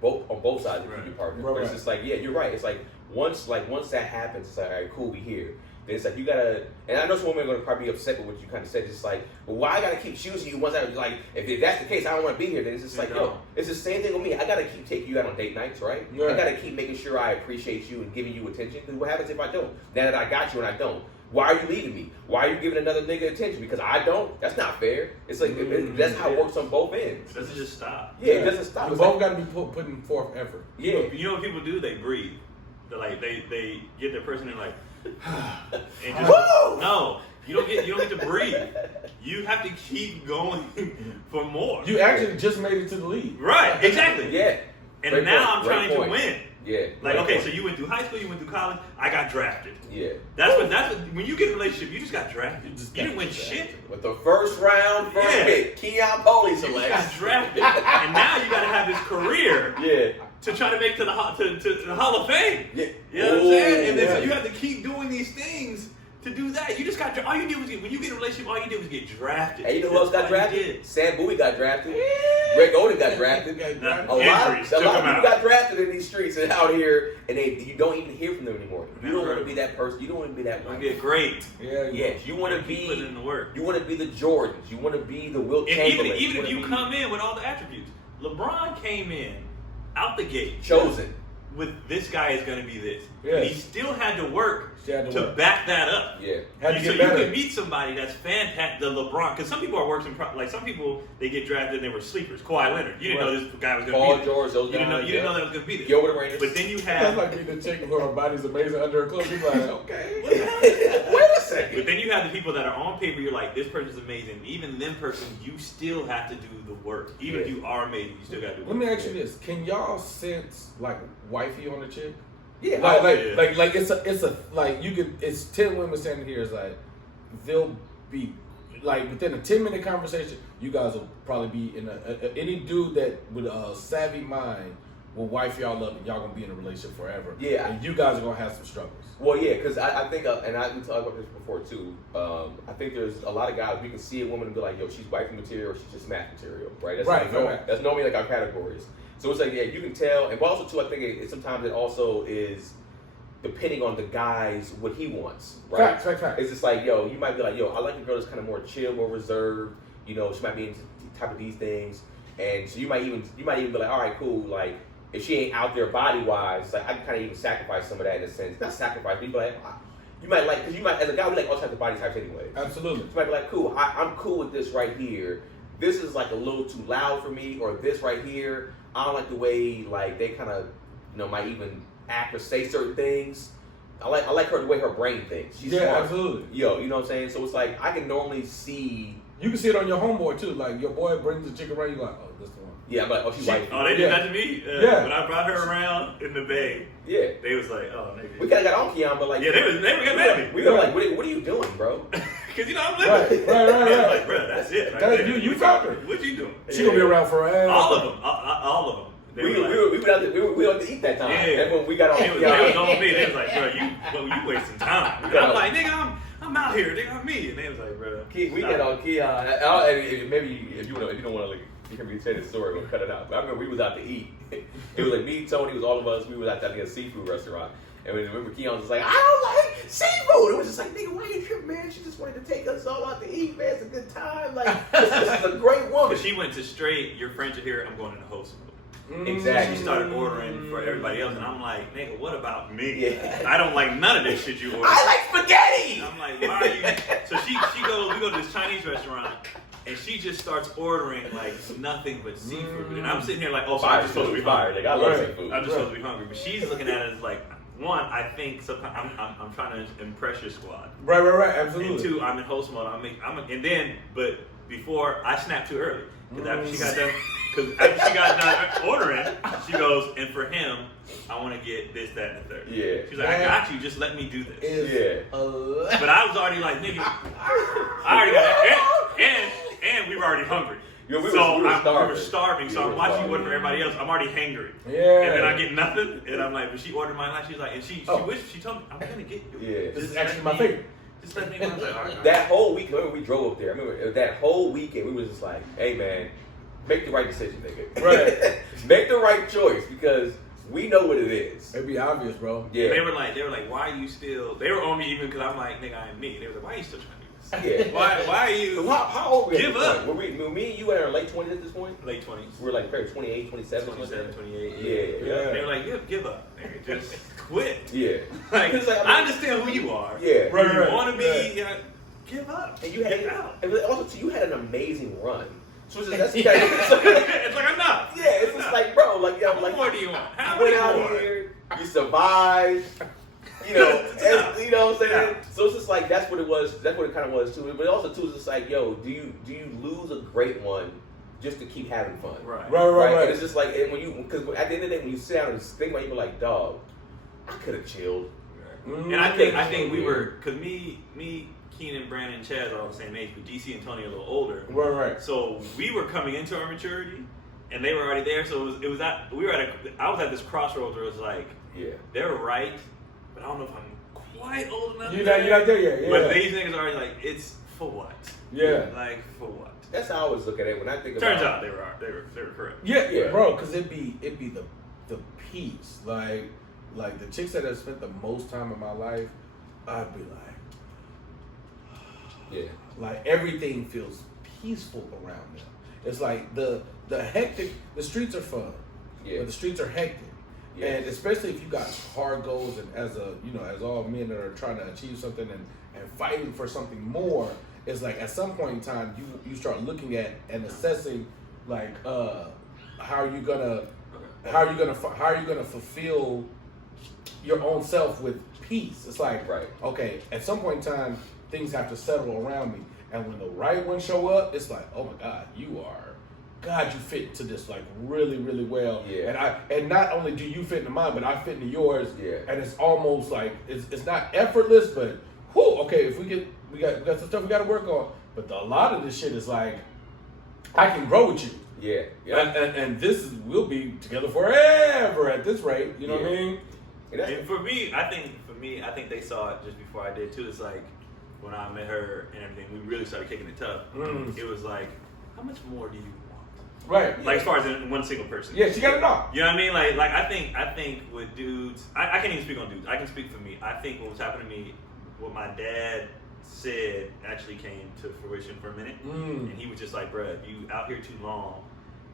for on both sides of your partner. Right, But it's just like, yeah, you're right. It's like once that happens, it's like, all right, cool, we here. then it's like you gotta. And I know some women are gonna probably be upset with what you kind of said. It's like, well, why I gotta keep choosing you once I like? If that's the case, I don't want to be here. Then it's just like, yo, it's the same thing with me. I gotta keep taking you out on date nights, right? I gotta keep making sure I appreciate you and giving you attention. Because what happens if I don't? Now that I got you and I don't, why are you leaving me? Why are you giving another nigga attention? Because I don't? That's not fair. It's like, that's how it works on both ends. It doesn't just stop. Yeah, it doesn't stop. You both got to be putting forth effort. Yeah. You know what people do? They breathe. They're like, they get their person and like, and just, no, you don't get to breathe. You have to keep going for more. You actually just made it to the league. Right, exactly. Yeah. And Great now point. I'm trying Great to point. win. Yeah. Like, Great okay, point. so you went through high school, you went through college, I got drafted. Yeah. That's what when you get in a relationship, you just got drafted. You didn't win shit. With the first round, first pick, Keon Poley You just got selects. drafted. And now you gotta have this career Yeah. to try to make it to the Hall of Fame. Yeah. You know what I'm saying? And then so Yeah. you have to keep doing these things to do that. You just got all you did was when you get in a relationship, all you did was get drafted. Hey, you know who else got That's all you drafted? did. Sam Bowie got drafted. Greg Oden got drafted. Nah, A lot injuries of took people him out. got drafted in these streets and out here, and you don't even hear from them anymore. You don't That's want to right. be that person. You don't want to be that Don't one. get great. Yeah. Yes, you want to Keep putting in be. the work. You want to be the Jordans. You want to be the Wilt And Chamberlain. even if wanna you be come in with all the attributes, LeBron came in out the gate chosen. with this guy is going to be this. Yes. And he still had to work Still had to to work. back that up. Yeah. Had to So get you better. can meet somebody that's fantastic, the LeBron, because some people are working, like some people, they get drafted and they were sleepers. Kawhi Leonard, you didn't know this guy was going Paul to be George, those there. guys. You didn't know that was going to be there. Gilbert Arenas. But then you That's have, like being the chick who her body's amazing under her clothes. You're like, okay. Wait a second. but then you have the people that are on paper. You're like, this person's amazing. Even them person, you still have to do the work. Even if you are amazing, you still got to do the Let work. me ask you this: can y'all sense like wifey on the chick? Yeah. Like it's a like you could. It's 10 women standing here. It's like they'll be like within a 10-minute conversation. You guys will probably be in any dude that with a savvy mind will wife y'all up and y'all gonna be in a relationship forever. Yeah. And you guys are gonna have some struggles. Well, yeah, because I think, and we talked about this before too. I think there's a lot of guys we can see a woman and be like, yo, she's wifey material, or she's just match material, right? That's Right, like, right. That's normally like our categories. So it's like, yeah, you can tell, and but also too, I think sometimes it also is depending on the guy's what he wants, right? Fact. It's just like, yo, you might be like, yo, I like a girl that's kind of more chill, more reserved. You know, she might be into type of these things, and so you might even be like, all right, cool, like. If she ain't out there body wise, like I can kind of even sacrifice some of that in a sense. Not sacrifice, but you be like, you might like, because you might, as a guy, we like all types of body types anyway. Absolutely. You might be like, cool, I'm cool with this right here. This is like a little too loud for me, or this right here, I don't like the way like they kind of, might even act or say certain things. I like her the way her brain thinks. She's smart. Absolutely. Yo, you know what I'm saying? So it's like I can normally see. You can see it on your homeboy too. Like your boy brings the chick around, you like, oh, this the one. Yeah, I'm like, oh, she's white. Oh, they did that to me? Yeah. When I brought her around in the Bay, Yeah. they was like, oh, nigga. We kind of got on Keon, but like, Yeah, they were getting mad at me. We were like, what are you doing, bro? Because, I'm Right. living. I'm like, Right. bro, that's it. Right That- there. you found her. What you doing? She gonna be around for a All of them. All of them. They We were went out to eat that time. Yeah. That's when we got on They was on me. They was like, bro, you wasting time. And I'm like, nigga, I'm out here. Nigga, I'm me. And they was like, bro. We got on Keon. And maybe if you don't want to, like, you can say the story, we'll cut it out. But I remember we was out to eat. It was like me, Tony, it was all of us. We was out to a seafood restaurant. And we remember Keon was like, I don't like seafood. It was just like, nigga, why you here, man? She just wanted to take us all out to eat, man. It's a good time. Like, this is a great woman. But she went to straight, your friends are here, I'm going in the host mode. Exactly. She started ordering for everybody else, and I'm like, nigga, what about me? Yeah. I don't like none of this shit you order. I like spaghetti. And I'm like, why are you? So we go to this Chinese restaurant, and she just starts ordering like nothing but seafood. And I'm sitting here like, oh, so I'm just supposed to be hungry. Like, I love seafood. I'm just supposed to be hungry. But she's looking at it as like, one, I think sometimes I'm trying to impress your squad. Right. And Absolutely. two, I'm in host mode. But before I snapped too early. Because after she got done ordering, she goes, and for him, I want to get this, that, and the third. Yeah. She's like, I got you, just let me do this. Is But I was already like, nigga, I already got it. And we were already hungry. Yeah, we were starving. So I'm watching you order for everybody else. I'm already hangry. Yeah. And then I get nothing. And I'm like, but she ordered mine last. She's like, and she told me, I'm going to get you. Yeah. This is actually my favorite. Just let me know. I was like, all right. That whole week, remember we drove up there. I remember that whole weekend, we was just like, hey man, make the right decision, nigga. Right. Make the right choice because We know what it is. It'd be obvious, bro. Yeah. They were like, why are you still? They were on me even because I'm like, nigga, I am me. They were like, why are you still trying to do this? Yeah. Why are you? How old were we at Give this up. point? Were me and you in our late 20s at this point? Late 20s. We were like maybe 28, 27, 27, 28. Yeah. They were like, give up. Nigga. Just quit. Yeah. Like, 'Cause, like, I understand who you are. Yeah. Right, You right, want to be, right. give up. And you Get had out. and also too, you had an amazing run. So it's just, that's It's like I'm not. yeah, it's just like, bro, like, yo, How like, more do you want? How you went many out more? here, you survived, you know, and, you know what I'm saying? Yeah. So it's just like that's what it was. That's what it kind of was too. But also too, it's just like, yo, do you lose a great one just to keep having fun? Right. Right. And it's just like, and when you, because at the end of the day, when you sit down and think about it, you're like, dog, I could have chilled. Mm. And I think we were, because me, Keenan, Brandon, and Chaz are all the same age, but DC and Tony are a little older. Right. So we were coming into our maturity, and they were already there. So it was that we were I was at this crossroads where it was like, Yeah. they're right, but I don't know if I'm quite old enough. You're not there yet. Yeah. But these niggas are already like, it's for what? Yeah. Like for what? That's how I always look at it when I think about. Turns out they were correct. Yeah, bro, because it'd be the peace. Like the chicks that have spent the most time in my life, I'd be like, Yeah. like everything feels peaceful around them. It's like the hectic. The streets are fun, Yeah. but the streets are hectic. Yeah. And especially if you got hard goals, and as all men that are trying to achieve something and fighting for something more, it's like at some point in time you start looking at and assessing like how are you gonna fulfill your own self with peace. It's like, Right. okay, at some point in time things have to settle around me, and when the right ones show up, it's like, oh my God, you fit into this like really, really well. Yeah. And not only do you fit into mine, but I fit into yours. Yeah. And it's almost like it's not effortless, but whew, okay, if we got some stuff we got to work on. But a lot of this shit is like, I can grow with you. Yeah. Yeah. And we'll be together forever at this rate. You know what I Yeah. mean? And that's, And for me, I think they saw it just before I did too. It's like when I met her and everything, we really started kicking it tough. Mm. It was like, how much more do you want? Right. Like as far as in one single person. Yeah, she got it all. You know what I mean? Like I think with dudes, I can't even speak on dudes. I can speak for me. I think what was happening to me, what my dad said actually came to fruition for a minute. Mm. And he was just like, bruh, if you out here too long,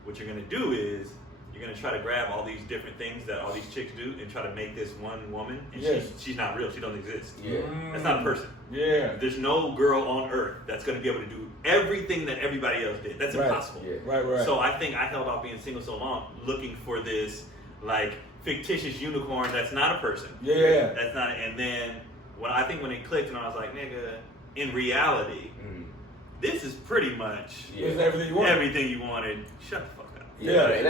what you're gonna do is you're gonna try to grab all these different things that all these chicks do and try to make this one woman, and Yes. she's not real. She doesn't exist. Yeah. That's not a person. Yeah. There's no girl on earth that's gonna be able to do everything that everybody else did. That's Right. impossible. Yeah. Right. So I think I held off being single so long, looking for this like fictitious unicorn that's not a person. Yeah. That's not. And then when it clicked, and I was like, nigga, in reality, this is pretty much Yeah. It's everything you want. everything you wanted. Shut the fuck up. Yeah, Yeah, and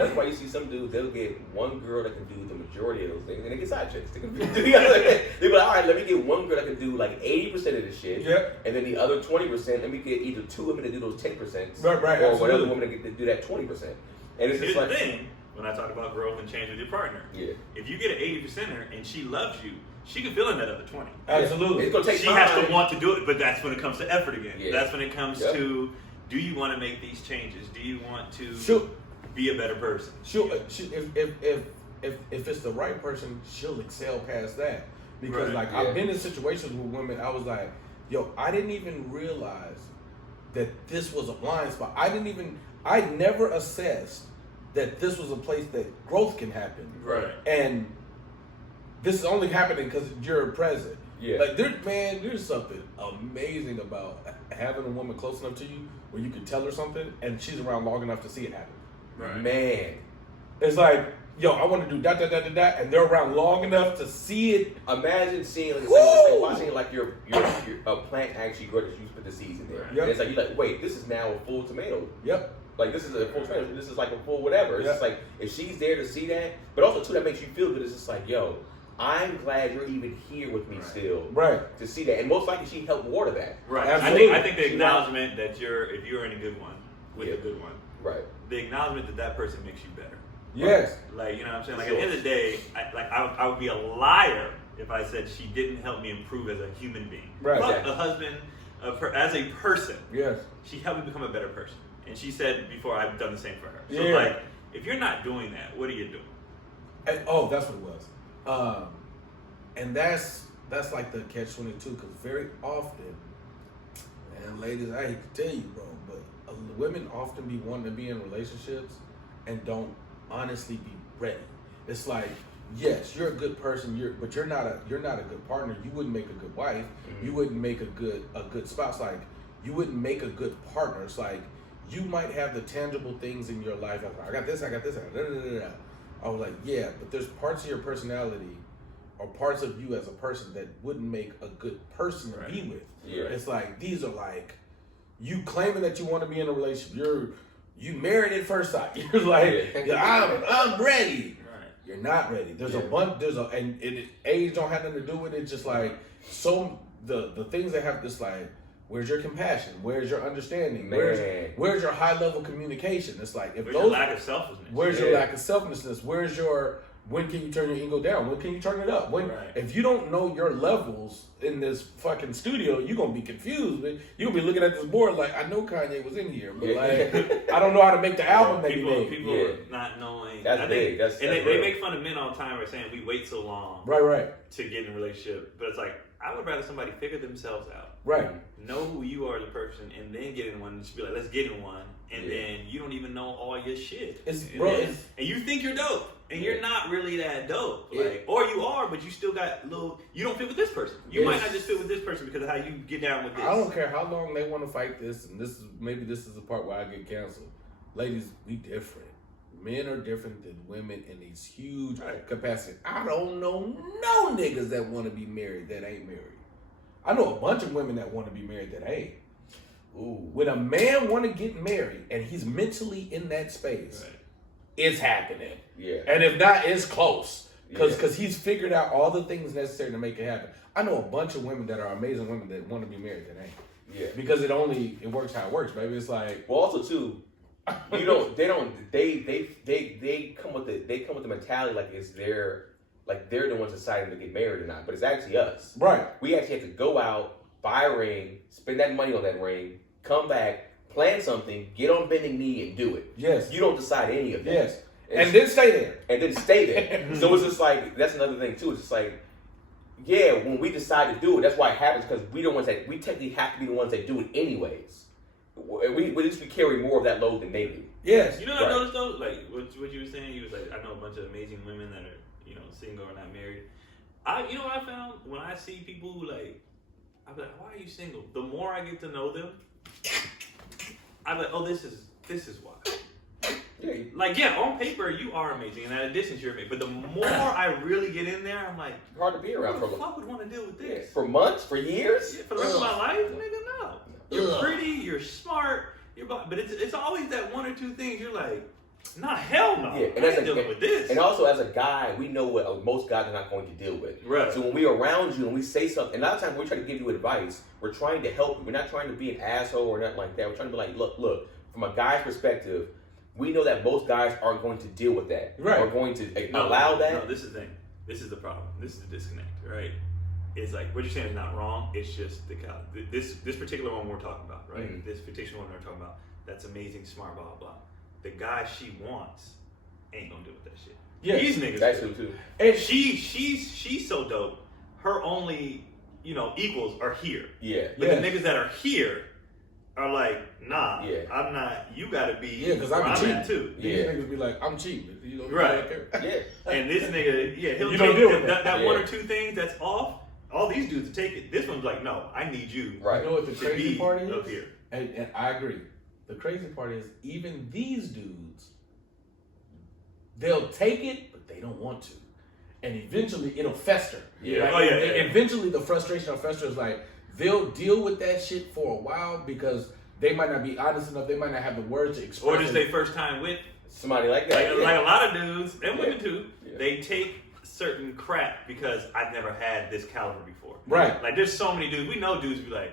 that's why you see some dudes, they'll get one girl that can do the majority of those things, and they get side chicks. They can do the other. They be like, all right, let me get one girl that can do like 80% of the shit, Yep. and then the other 20%, let me get either two women to do those 10%, Right, or absolutely. one other woman to do that 20%. And it's Here's just like, the thing: when I talk about growth and change with your partner, yeah, if you get an 80%er and she loves you, she can fill in that other 20. Absolutely. It's gonna take She time. has to want to do it, but that's when it comes to effort again. Yeah. That's when it comes Yep. to, do you want to make these changes? Do you want to She'll- be a better person? If it's the right person, she'll excel past that. Because Right, yeah. I've been in situations with women, I was like, yo, I didn't even realize that this was a blind spot. I never assessed that this was a place that growth can happen. Right. And this is only happening because you're present. Yeah. Like there's something amazing about having a woman close enough to you where you can tell her something and she's around long enough to see it happen. Right. Man, It's like, yo, I want to do that, and they're around long enough to see it. imagine seeing like, Woo! watching like your a plant actually grow that you put the seeds in there. Right. Yep. And it's like you're like, wait, this is now a full tomato. Yep. Like this is a full tomato. This is like a full whatever. It's Yeah. just like if she's there to see that, but also too that makes you feel good. It's just like, yo, I'm glad you're even here with me Right. still Right. to see that, and most likely she helped water that. Right. Absolutely. I think the She not- acknowledgement that if you're in a good one with Yeah. a good one, Right. the acknowledgement that person makes you better. Yes. Like, you know what I'm saying? Like, Sure. at the end of the day, I would be a liar if I said she didn't help me improve as a human being. Right. Fuck Exactly. a husband, as a person, Yes. she helped me become a better person. And she said before, I've done the same for her. So, Yeah. like, If you're not doing that, what are you doing? Oh, that's what it was. And that's like the catch-22, because very often, and ladies, I hate to tell you, bro, but women often be wanting to be in relationships and don't honestly be ready. It's like, yes, you're a good person, but you're not a good partner. You wouldn't make a good wife. Mm-hmm. You wouldn't make a good spouse. Like, you wouldn't make a good partner. It's like, you might have the tangible things in your life. I got this. I got this. I was like, yeah, but there's parts of your personality or parts of you as a person that wouldn't make a good person to be with. Yeah. It's like, these are like, you claiming that you want to be in a relationship. You married at first sight. You're like, I'm ready. Right. You're not ready. There's a bunch. And age don't have nothing to do with it. It's just like, so the things that have this, like, where's your compassion? Where's your understanding? Where's your high level communication? It's like, if where's your lack of selflessness? Where's your lack of selflessness? Where's your, when can you turn your ego down? When can you turn it up? If you don't know your levels in this fucking studio, you're gonna be confused. You're gonna be looking at this board like, I know Kanye was in here, but like, I don't know how to make the album that he made. People are not knowing. That's big. They make fun of men all the time for saying we wait so long to get in a relationship. But it's like, I would rather somebody figure themselves out. Right. Know who you are as a person, and then get in one. Just be like, let's get in one, and then you don't even know all your shit. And you think you're dope, and you're not really that dope. Like, or you are, but you still got little. You don't fit with this person. You might not just fit with this person because of how you get down with this. I don't care how long they want to fight this, and this is the part where I get canceled. Ladies, we different. Men are different than women in these huge capacities. I don't know no niggas that want to be married that ain't married. I know a bunch of women that want to be married that ain't. Ooh. When a man want to get married and he's mentally in that space, it's happening. Yeah. And if not, it's close. Because he's figured out all the things necessary to make it happen. I know a bunch of women that are amazing women that want to be married that ain't. Yeah. Because it works how it works, baby. It's like, well, also too, they come with the mentality like it's they're the ones deciding to get married or not, but it's actually us. Right. We actually have to go out, buy a ring, spend that money on that ring, come back, plan something, get on bending knee and do it. Yes. You don't decide any of that. Yes. And then stay there. So it's just like, that's another thing too. It's just like, yeah, when we decide to do it, that's why it happens, because we technically have to be the ones that do it anyways. At least we carry more of that load than they do. Yes. You know what I noticed though? Like what you were saying, you was like, I know a bunch of amazing women that are, single or not married. You know what I found? When I see people who like, I'm like, why are you single? The more I get to know them, I'm like, oh, this is why. Yeah. Like, yeah, on paper you are amazing, and at a distance you're amazing. But the more I really get in there, I'm like, hard to be around for. Who the fuck would want to deal with this? For months, for years, for the rest of my life, nigga, no. You're pretty, you're smart, but it's always that one or two things you're like, nah, hell no. Yeah, and I ain't dealing with this. And also, as a guy, we know what most guys are not going to deal with. Right. So when we're around you and we say something, and a lot of times when we try to give you advice, we're trying to help you. We're not trying to be an asshole or nothing like that. We're trying to be like, look, from a guy's perspective, we know that most guys aren't going to deal with that. Right. Are going to allow that. No, this is the thing. This is the problem. This is the disconnect, right? It's like, what you're saying is not wrong. It's just this particular one we're talking about, right? Mm-hmm. This particular one we're talking about, that's amazing, smart, blah, blah. The guy she wants ain't gonna deal with that shit. Yeah, these niggas. That's true too. And she's so dope. Her only equals are here. Yeah. But the niggas that are here are like, nah. Yeah. I'm not. You gotta be. Yeah, because I'm cheap too. These niggas be like, I'm cheap. Right. Yeah. And this nigga, he'll take that one or two things that's off. All these dudes will take it. This one's like, no, I need you. Right. You know what the crazy part is? Up here. And I agree. The crazy part is, even these dudes, they'll take it, but they don't want to. And eventually, it'll fester. Yeah. Like, eventually, the frustration will fester is like, they'll deal with that shit for a while because they might not be honest enough. They might not have the words to express. Or just their first time with somebody like that. Like a lot of dudes, and women too, they take certain crap because I've never had this caliber before. Right. Like, there's so many dudes. We know dudes be like,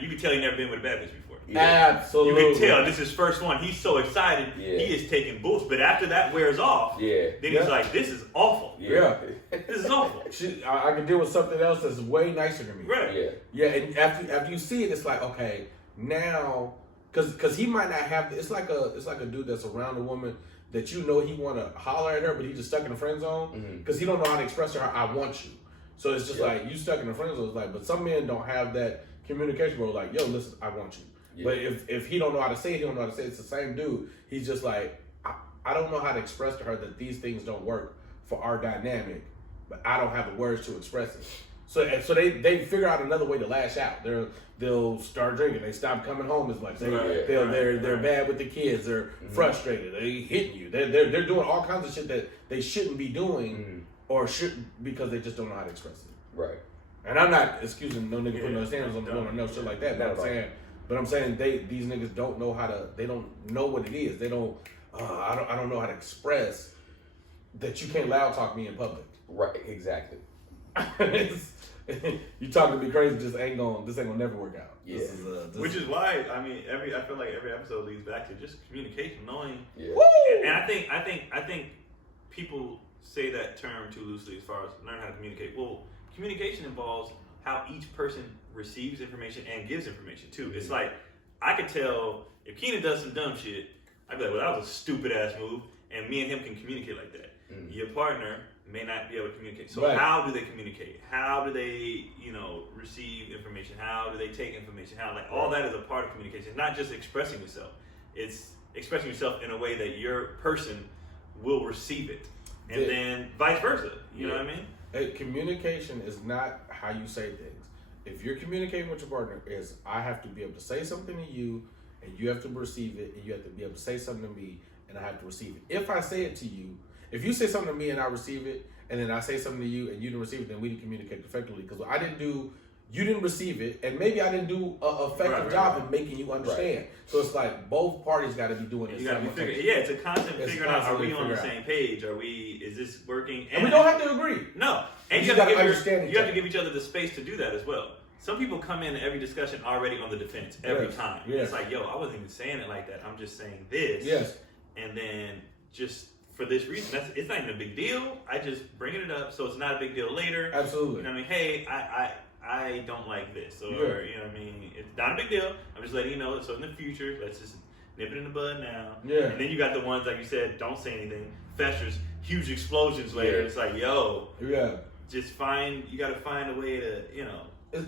you can tell you never been with a bad bitch before. Yeah. Absolutely. You can tell this is his first one. He's so excited. Yeah. He is taking boosts. But after that wears off, then he's like, this is awful. Yeah. This is awful. I can deal with something else that's way nicer than me. Right. Yeah. Yeah, and after you see it, it's like, okay, now, because he might not have, it's like a dude that's around a woman, that you know he want to holler at her, but he just stuck in the friend zone because he don't know how to express to her, I want you. So it's just like, you stuck in the friend zone. It's like, but some men don't have that communication where like, yo, listen, I want you. Yeah. But if he don't know how to say it, he don't know how to say it. It's the same dude. He's just like, I don't know how to express to her that these things don't work for our dynamic, but I don't have the words to express it. So they figure out another way to lash out. They'll start drinking. They stop coming home as much. They're bad with the kids. They're frustrated. They hitting you. They're doing all kinds of shit that they shouldn't be doing or shouldn't because they just don't know how to express it. Right. And I'm not excusing no nigga putting no standards on the woman, no shit like that. But I'm saying these niggas don't know how to. They don't know what it is. They don't. I don't know how to express that you can't loud talk me in public. Right. Exactly. You talking to me crazy? This ain't gonna never work out. Yeah. Which is why I mean I feel like every episode leads back to just communication, knowing. Yeah. And I think people say that term too loosely as far as learn how to communicate. Well, communication involves how each person receives information and gives information too. It's like I could tell if Keenan does some dumb shit, I'd be like, well, that was a stupid ass move, and me and him can communicate like that. Your partner may not be able to communicate. So how do they communicate? How do they, receive information? How do they take information? All that is a part of communication. It's not just expressing yourself. It's expressing yourself in a way that your person will receive it. And then vice versa. You know what I mean? Communication is not how you say things. If you're communicating with your partner, I have to be able to say something to you, and you have to receive it, and you have to be able to say something to me, and I have to receive it. If I say it to you, if you say something to me and I receive it, and then I say something to you and you didn't receive it, then we didn't communicate effectively because you didn't receive it, and maybe I didn't do an effective job in making you understand. Right. So it's like both parties got to be doing it. It's a constant figuring out, are we on the same page? Is this working? And we don't have to agree. No. And you have to give each other the space to do that as well. Some people come in every discussion already on the defense every time. Yes. It's like, yo, I wasn't even saying it like that. I'm just saying this. Yes. And then just for this reason, it's not even a big deal. I just bringing it up so it's not a big deal later. Absolutely. You know what I mean? Hey, I don't like this, or you know what I mean? It's not a big deal. I'm just letting you know. So in the future, let's just nip it in the bud now. Yeah. And then you got the ones like you said, don't say anything. Festers, huge explosions later. It's like, yo, just you got to find a way to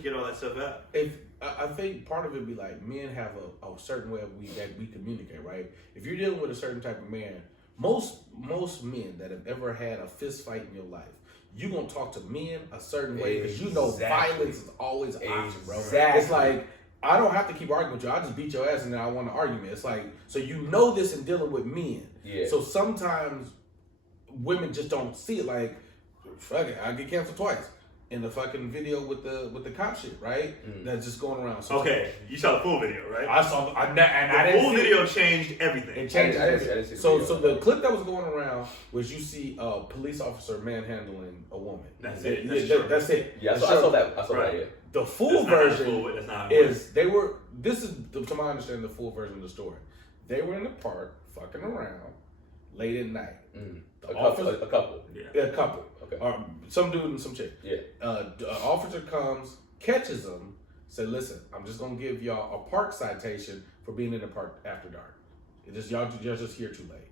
get all that stuff out. I think part of it be like men have a certain way that we communicate, right? If you're dealing with a certain type of man, most men that have ever had a fist fight in your life, you're going to talk to men a certain way because you know violence is always an option, bro. Exactly. It's like, I don't have to keep arguing with you. I just beat your ass and then I want an argument. It's like, so you know this in dealing with men. Yeah. So sometimes women just don't see it like, fuck it, I get canceled twice. In the fucking video with the cop shit, right? That's just going around. So you saw the full video, right? I saw, the full video changed everything. It changed everything. So the clip that was going around was you see a police officer manhandling a woman. That's it. That's it. Yeah, I saw that. Yeah. The full version is this is to my understanding the full version of the story. They were in the park fucking around late at night. A couple. Yeah. A couple. Okay. Some dude and some chick. Yeah. Officer comes, catches them, said, "Listen, I'm just gonna give y'all a park citation for being in the park after dark. Y'all just here too late."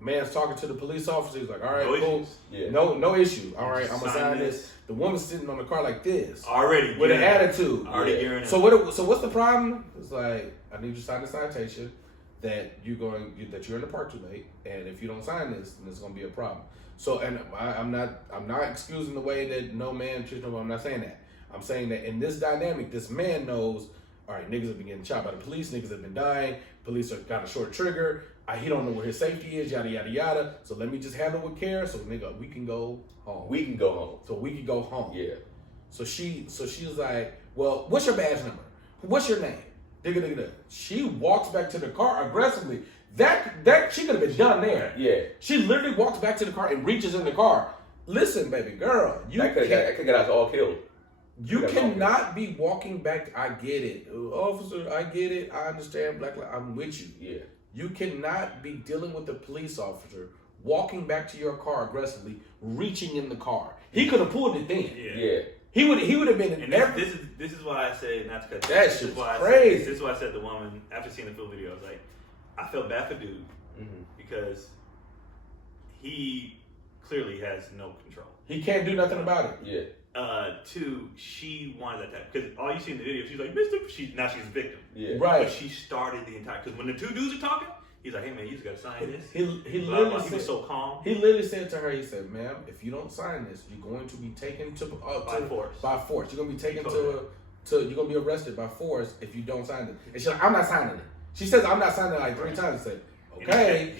A man's talking to the police officer. He's like, "All right, cool. Yeah. No issue. All right, I'm gonna sign this." The woman's sitting on the car like this, already with an attitude. Already. So what's the problem? It's like, I need you to sign the citation that you're in the park too late, and if you don't sign this, then it's gonna be a problem. So, and I'm not excusing the way that no man treats nobody. I'm not saying that. I'm saying that in this dynamic, this man knows, all right, niggas have been getting shot by the police, niggas have been dying, police have got a short trigger, he don't know where his safety is, yada, yada, yada. So let me just handle with care so nigga, we can go home. We can go home. So we can go home. Yeah. So she was like, well, what's your badge number? What's your name? Digga. She walks back to the car aggressively. That she could have been done there. Yeah. She literally walks back to the car and reaches in the car. Listen, baby girl, that could get us all killed. You cannot be walking back. I get it, officer. I get it. I understand. Black lives. I'm with you. Yeah. You cannot be dealing with the police officer walking back to your car aggressively, reaching in the car. He could have pulled it then. Yeah. He would have been in there. This is why I say not to cut. That shit's crazy. This is why I said the woman after seeing the full video, I was like, I felt bad for dude because he clearly has no control. He can't do nothing about it. Yeah. Two, she wanted that because all you see in the video, she's like, Mr. Now she's a victim. Yeah. Right. But she started the entire, because when the two dudes are talking, he's like, hey man, you just gotta sign this. He Blah, literally blah. He said, was so calm. he literally said to her, he said, ma'am, if you don't sign this, you're going to be taken to By force. By force. You're going to be taken Totally. you're going to be arrested by force if you don't sign it. And she's like, I'm not signing it. She says, I'm not signing it like 3 times. I said, okay.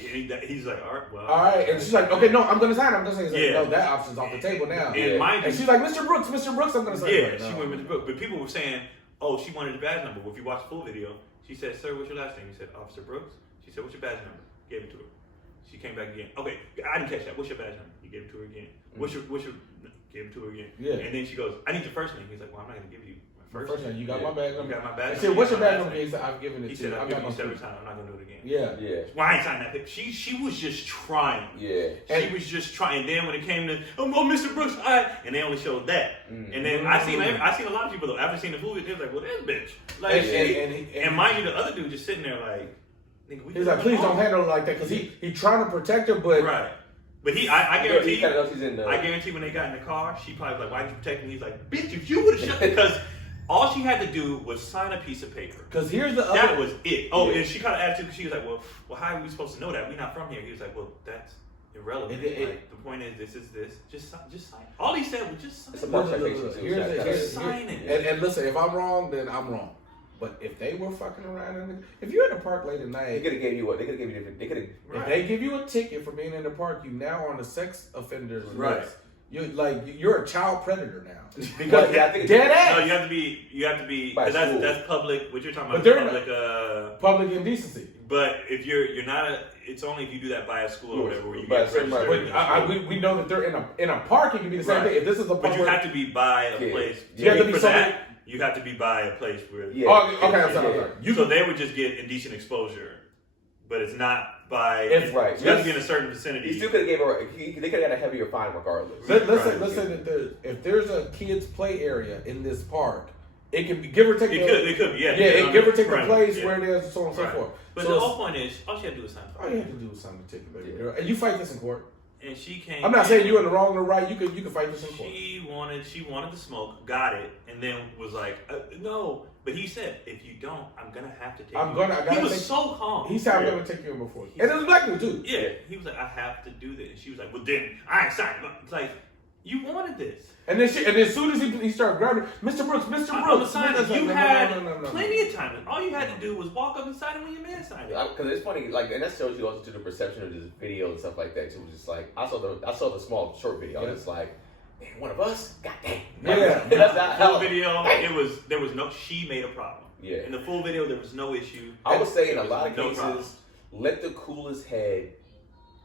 He's like, all right, well. All right. And she's like, okay, no, I'm going to sign it. I'm going to say, Yeah. no, that option's off the table now. And mind And you, she's like, Mr. Brooks, I'm going to say yeah, it. she went with the book. But people were saying, oh, she wanted the badge number. Well, if you watch the full video, she said, sir, what's your last name? He said, Officer Brooks. She said, what's your badge number? Gave it to her. She came back again. Okay, I didn't catch that. What's your badge number? He gave it to her again. What's your, gave it to her again. Yeah. And then she goes, I need your first name. He's like, well, I'm not going to give you my first name. You got my badge You number. got my badge I number. said, what's your You got badge my number? He said, I've given it He to said, you. I've I'm given not you going to 7 times. I'm not going to do it again. Yeah. Yeah. Well, I ain't signed that paper. She was just trying. Yeah. She was just trying. And then when it came to, oh, Mr. Brooks, and they only showed that. And then I seen a lot of people though after seeing the movie, they was like, well, this bitch. Like, and mind you, the other dude just sitting there like, nigga, we He's like, please don't handle it like that, because he trying to protect her, but right. But I guarantee, He kind of knows he's in the. I guarantee when they got in the car, she probably was like, why did you protect me? He's like, bitch, if you would have shut because all she had to do was sign a piece of paper. because here's the other. That was it. Oh, Yeah. and she kind of added to because she was like, well, how are we supposed to know that? We're not from here. He was like, well, that's irrelevant. Like, the point is, this is this. Just sign. All he said was just sign. It's a it. bunch of citation, too. Here's Sign it. and listen, if I'm wrong, then I'm wrong. But if they were fucking around, if you're in the park late at They night, could have gave you what? They could have gave you different. They could have. if they give you a ticket for being in the park, you now on the sex offenders Right. list. You're a child predator now. Because yeah, I think Dead ass. No, you have to be By because school. that's public. What you're talking But about they're is public. Public indecency. But if you're not it's only if you do that by a school or whatever where you By a get certain registered. But we know that they're in a park. It can be the same Right. thing. If this is a park, But you have to be by a Yeah. place. You have to be for somebody- that. You have to be by a place where. Yeah. Oh, okay, I'm sorry. Yeah. I'm sorry. So they would just get indecent exposure, but it's not by. It's right. You have to be in a certain vicinity. He still could have gave her. They could have got a heavier fine regardless. Listen. If there's a kids play area in this park, it can be give or take. It could be, yeah. Yeah, give or take Right, a place yeah. where there's so on and so Right. forth. But So the it's- whole point is, all she had to do was sign all the you have to do is sign the ticket, baby Yeah. girl, and you fight this in court. And she came. I'm not saying you're in the wrong or right. You can fight this in court. She wanted the smoke, got it, and then was like, no. But he said, if you don't, I'm gonna have to take. I you. gotta He was take- so calm. He said I'm gonna take you in before, and it was black dude too. Yeah, he was like, I have to do this. And she was like, well then, I ain't signing up. It's like, you wanted this. And then as soon as he started grabbing, Mr. Brooks, I'm Mr. gonna Brooks, sign it. no, You no, had no. plenty of time. All you had to do was walk up and sign it when your man signed it. Because it's funny, like, and that shows you also to the perception of this video and stuff like that too. Just like I saw the small short video. I was just like, man, one of us, goddamn. Yeah. That's not Full how. video, there was no. She made a problem. Yeah. In the full video, there was no issue. I would say in There a was lot of no cases, problem. let the coolest head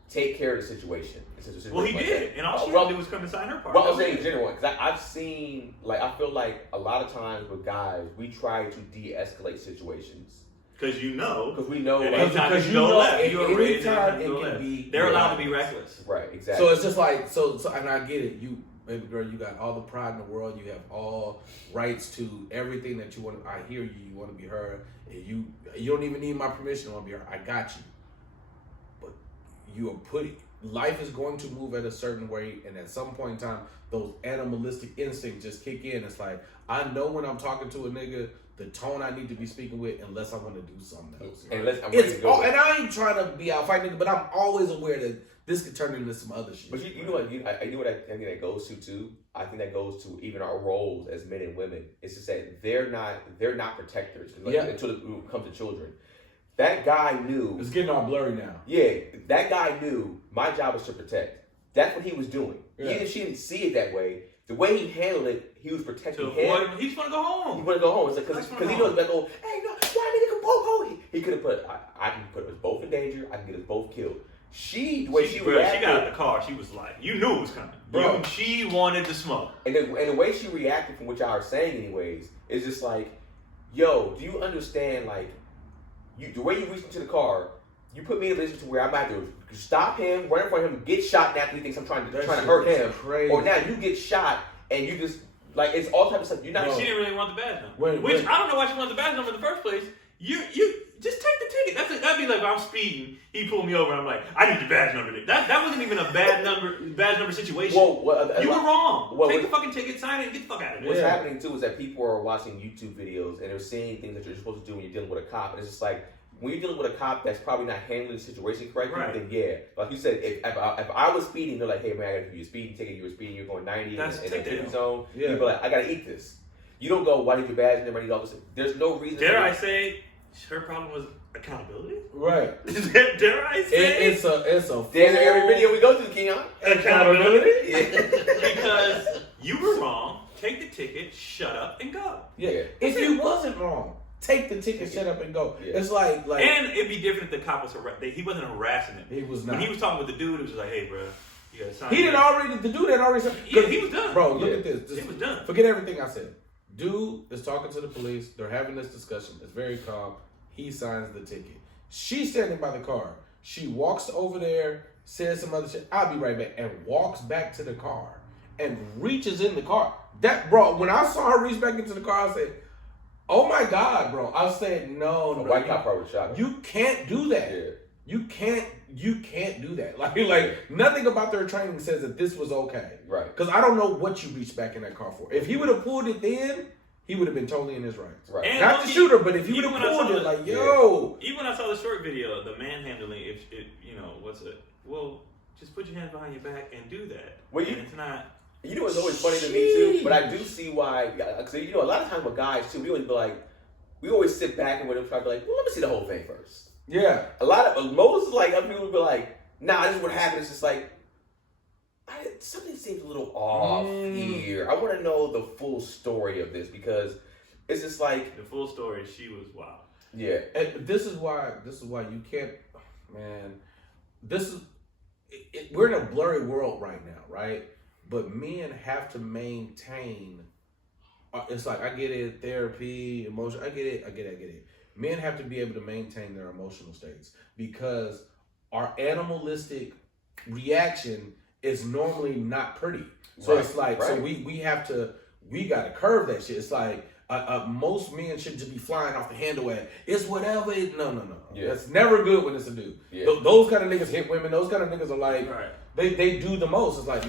take care of the situation. Well, he Like did, that. and all she Well, had to do was come and sign her part. Well, I'm saying in general, because I've seen, like, I feel like a lot of times with guys, we try to de-escalate situations. Because you know, Because we know, at like, any time because you you go know left, you're any raised time and it go can left. be- They're allowed to Yeah. be reckless. right, exactly. So it's just like so, and I get it. You, baby girl, you got all the pride in the world. You have all rights to everything that you want. I hear you. You want to be heard. And you don't even need my permission to want to be heard. I got you. But you are putting life is going to move at a certain way, and at some point in time, those animalistic instincts just kick in. It's like I know when I'm talking to a nigga, the tone I need to be speaking with, unless I want to do something else. and let's, I'm ready to It's go. all, and I ain't trying to be out fighting, but I'm always aware that this could turn into some other shit. But you know what? I know what I think that goes to too. I think that goes to even our roles as men and women. It's just that they're not protectors until it comes to children. That guy knew. It's getting all blurry now. Yeah, that guy knew my job is to protect. That's what he was doing. Yeah. Even if she didn't see it that way, the way he handled it, he was protecting So him. he just want to go He home. want to go home. It's like That's because he wrong. knows like, oh, hey, no, why nigga can both home? He could have put. I can put us both in danger. I can get us both killed. The way she Bro, reacted, she got out the car. She was like, you knew it was coming. Bro. She wanted the smoke. and the way she reacted, from what y'all are saying, anyways, is just like, yo, do you understand? Like, the way you reached into the car, you put me in a position to where I'm about to stop him, run in front of him, get shot. Now he thinks I'm trying to hurt him, crazy. or now you get shot and you just like it's all type of stuff. You're not. And she didn't really want the badge number. When- Which when- I don't know why she wanted the badge number in the first place. you just take the ticket. That'd be like if I'm speeding, he pulled me over, and I'm like, I need your badge number. That wasn't even a badge number situation. You were wrong. Take the fucking ticket, sign it, and get the fuck out of there. What's happening too is that people are watching YouTube videos and they're seeing things that you're supposed to do when you're dealing with a cop. And it's just like, when you're dealing with a cop that's probably not handling the situation correctly, then yeah. Like you said, if I was speeding, they're like, hey man, I gotta give you a speeding ticket. You were speeding, you're going 90 in a 50 zone. Yeah. People are like, I gotta eat this. You don't go, why need your badge? And I need all this. There's no reason. Dare I say, her problem was accountability? Right. Dare I say? It's a damn every video we go through, Keon. Accountability? Because you were wrong. Take the ticket, shut up, and go. Yeah. If you wasn't wrong, take the ticket, shut up, and go. Yeah. It's like, and it'd be different if the cop was he wasn't harassing him. He was not. When he was talking with the dude, it was just like, hey, bro, you gotta sign. The dude had already said. Yeah, he was done. Bro, look at this. He was done. Forget everything I said. Dude is talking to the police. They're having this discussion. It's very calm. He signs the ticket. She's standing by the car. She walks over there, says some other shit. I'll be right back. And walks back to the car and reaches in the car. That, bro, when I saw her reach back into the car, I said, oh my God, bro. I said, no. White cop probably shot her. You can't do that. Yeah. You can't do that. Like nothing about their training says that this was okay. Right. Because I don't know what you reached back in that car for. If he would have pulled it then, he would have been totally in his rights. Right. And not the shooter, but if he would have pulled it, like, yo. Even when I saw the short video, the manhandling, if it, well, just put your hands behind your back and do that. Well, it's not. You know what's always funny to me too, but I do see why. Because a lot of times with guys too, we always sit back and we'll try to be like, well, let me see the whole thing first. Yeah. Most like other people would be like, nah, this is what happened. It's just like, something seems a little off here. I want to know the full story of this because it's just like the full story. She was wild. Yeah, and this is why you can't, man. We're in a blurry world right now, right? But men have to maintain. It's like I get it, therapy, emotion. I get it. Men have to be able to maintain their emotional states because our animalistic reaction is normally not pretty. So it's like, so we gotta curve that shit. It's like most men should just be flying off the handle at it's whatever. No. Yeah. That's never good when it's a dude. Yeah. Those kind of niggas hit women. Those kind of niggas are like they do the most. It's like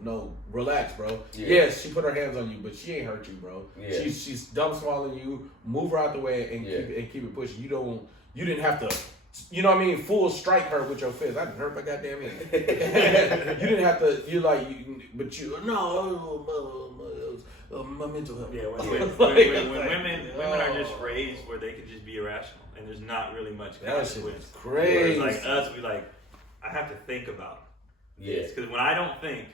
no, relax, bro. Yeah. Yes, she put her hands on you, but she ain't hurt you, bro. Yeah. She's dumb swallowing you. Move her out the way and keep it pushing. You didn't have to. You know what I mean? Full strike her with your fist. I didn't hurt my goddamn hand. You didn't have to. My mental health. Yeah, when women are just raised where they can just be irrational and there's not really much consequence. That's crazy. Whereas like us, I have to think about this because when I don't think,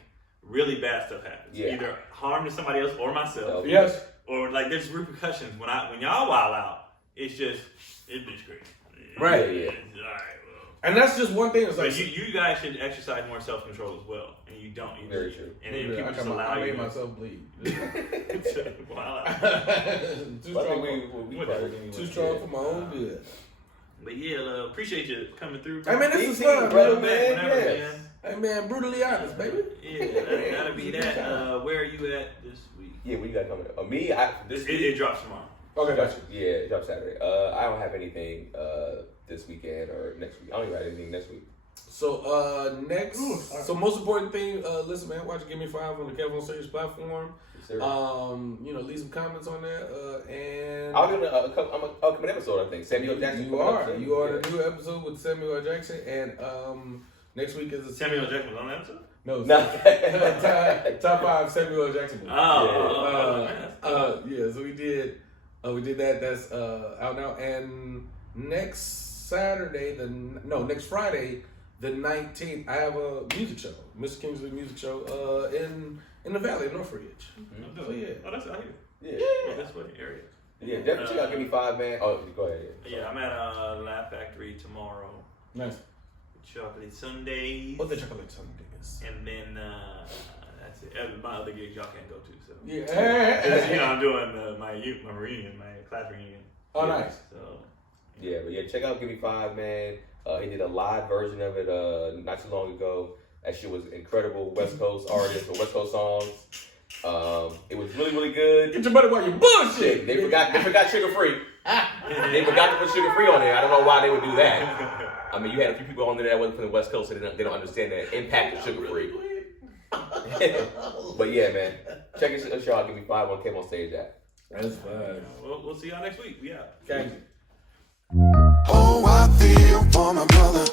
really bad stuff happens. Yeah. Either harm to somebody else or myself. Yes. Or like there's repercussions when y'all wild out. It's just great. Right. Yeah. All right. Well. And that's just one thing. It's like, but you guys should exercise more self-control as well, and you don't. Very true. And then people just allow you. I made myself bleed. Too strong for my own good. But yeah, appreciate you coming through. Hey man, this is fun, brother, man. Hey man, brutally honest, baby. Yeah, that'll be that. Where are you at this week? Yeah, what you got coming up? Me, it drops tomorrow. Okay, gotcha. Yeah, it drops Saturday. I don't have anything this weekend or next week. I don't even have anything next week. So so most important thing, listen, man, watch Give Me 5 on the Kev on Serious platform. Yes, Leave some comments on that. And I'll do an upcoming episode. I think Samuel Jackson. You are the new episode with Samuel Jackson, and next week is Samuel Jackson was on that episode. No, top 5 Samuel Jackson movies. So we did that. That's out now. And next Friday, the 19th, I have a music show, Mr. Kingsley music show, in the Valley, Northridge. Mm-hmm. So yeah. Oh, that's out here. Yeah. That's what area. Yeah, definitely check out Give Me 5, man. Oh, go ahead. Yeah, I'm at Laugh Factory tomorrow. Nice. Chocolate Sundays. What the chocolate Sundays? And then that's it. My other gigs y'all can't go to. So yeah, I'm doing my reunion, my class reunion. Oh, nice. So yeah, check out Give Me 5, man. He did a live version of it not too long ago. That shit was incredible. West Coast artists or West Coast songs. It was really, really good. Get your money while you bullshit. They forgot Sugar Free. They forgot to put sugar free on there. I don't know why they would do that. I mean, you had a few people on there that wasn't from the West Coast, so they don't understand the impact of sugar free. But yeah, man, check us out. Give me 5 on Came on Stage that. That's fine. Well, we'll see y'all next week. Yeah. Okay. Oh, I feel for my brother.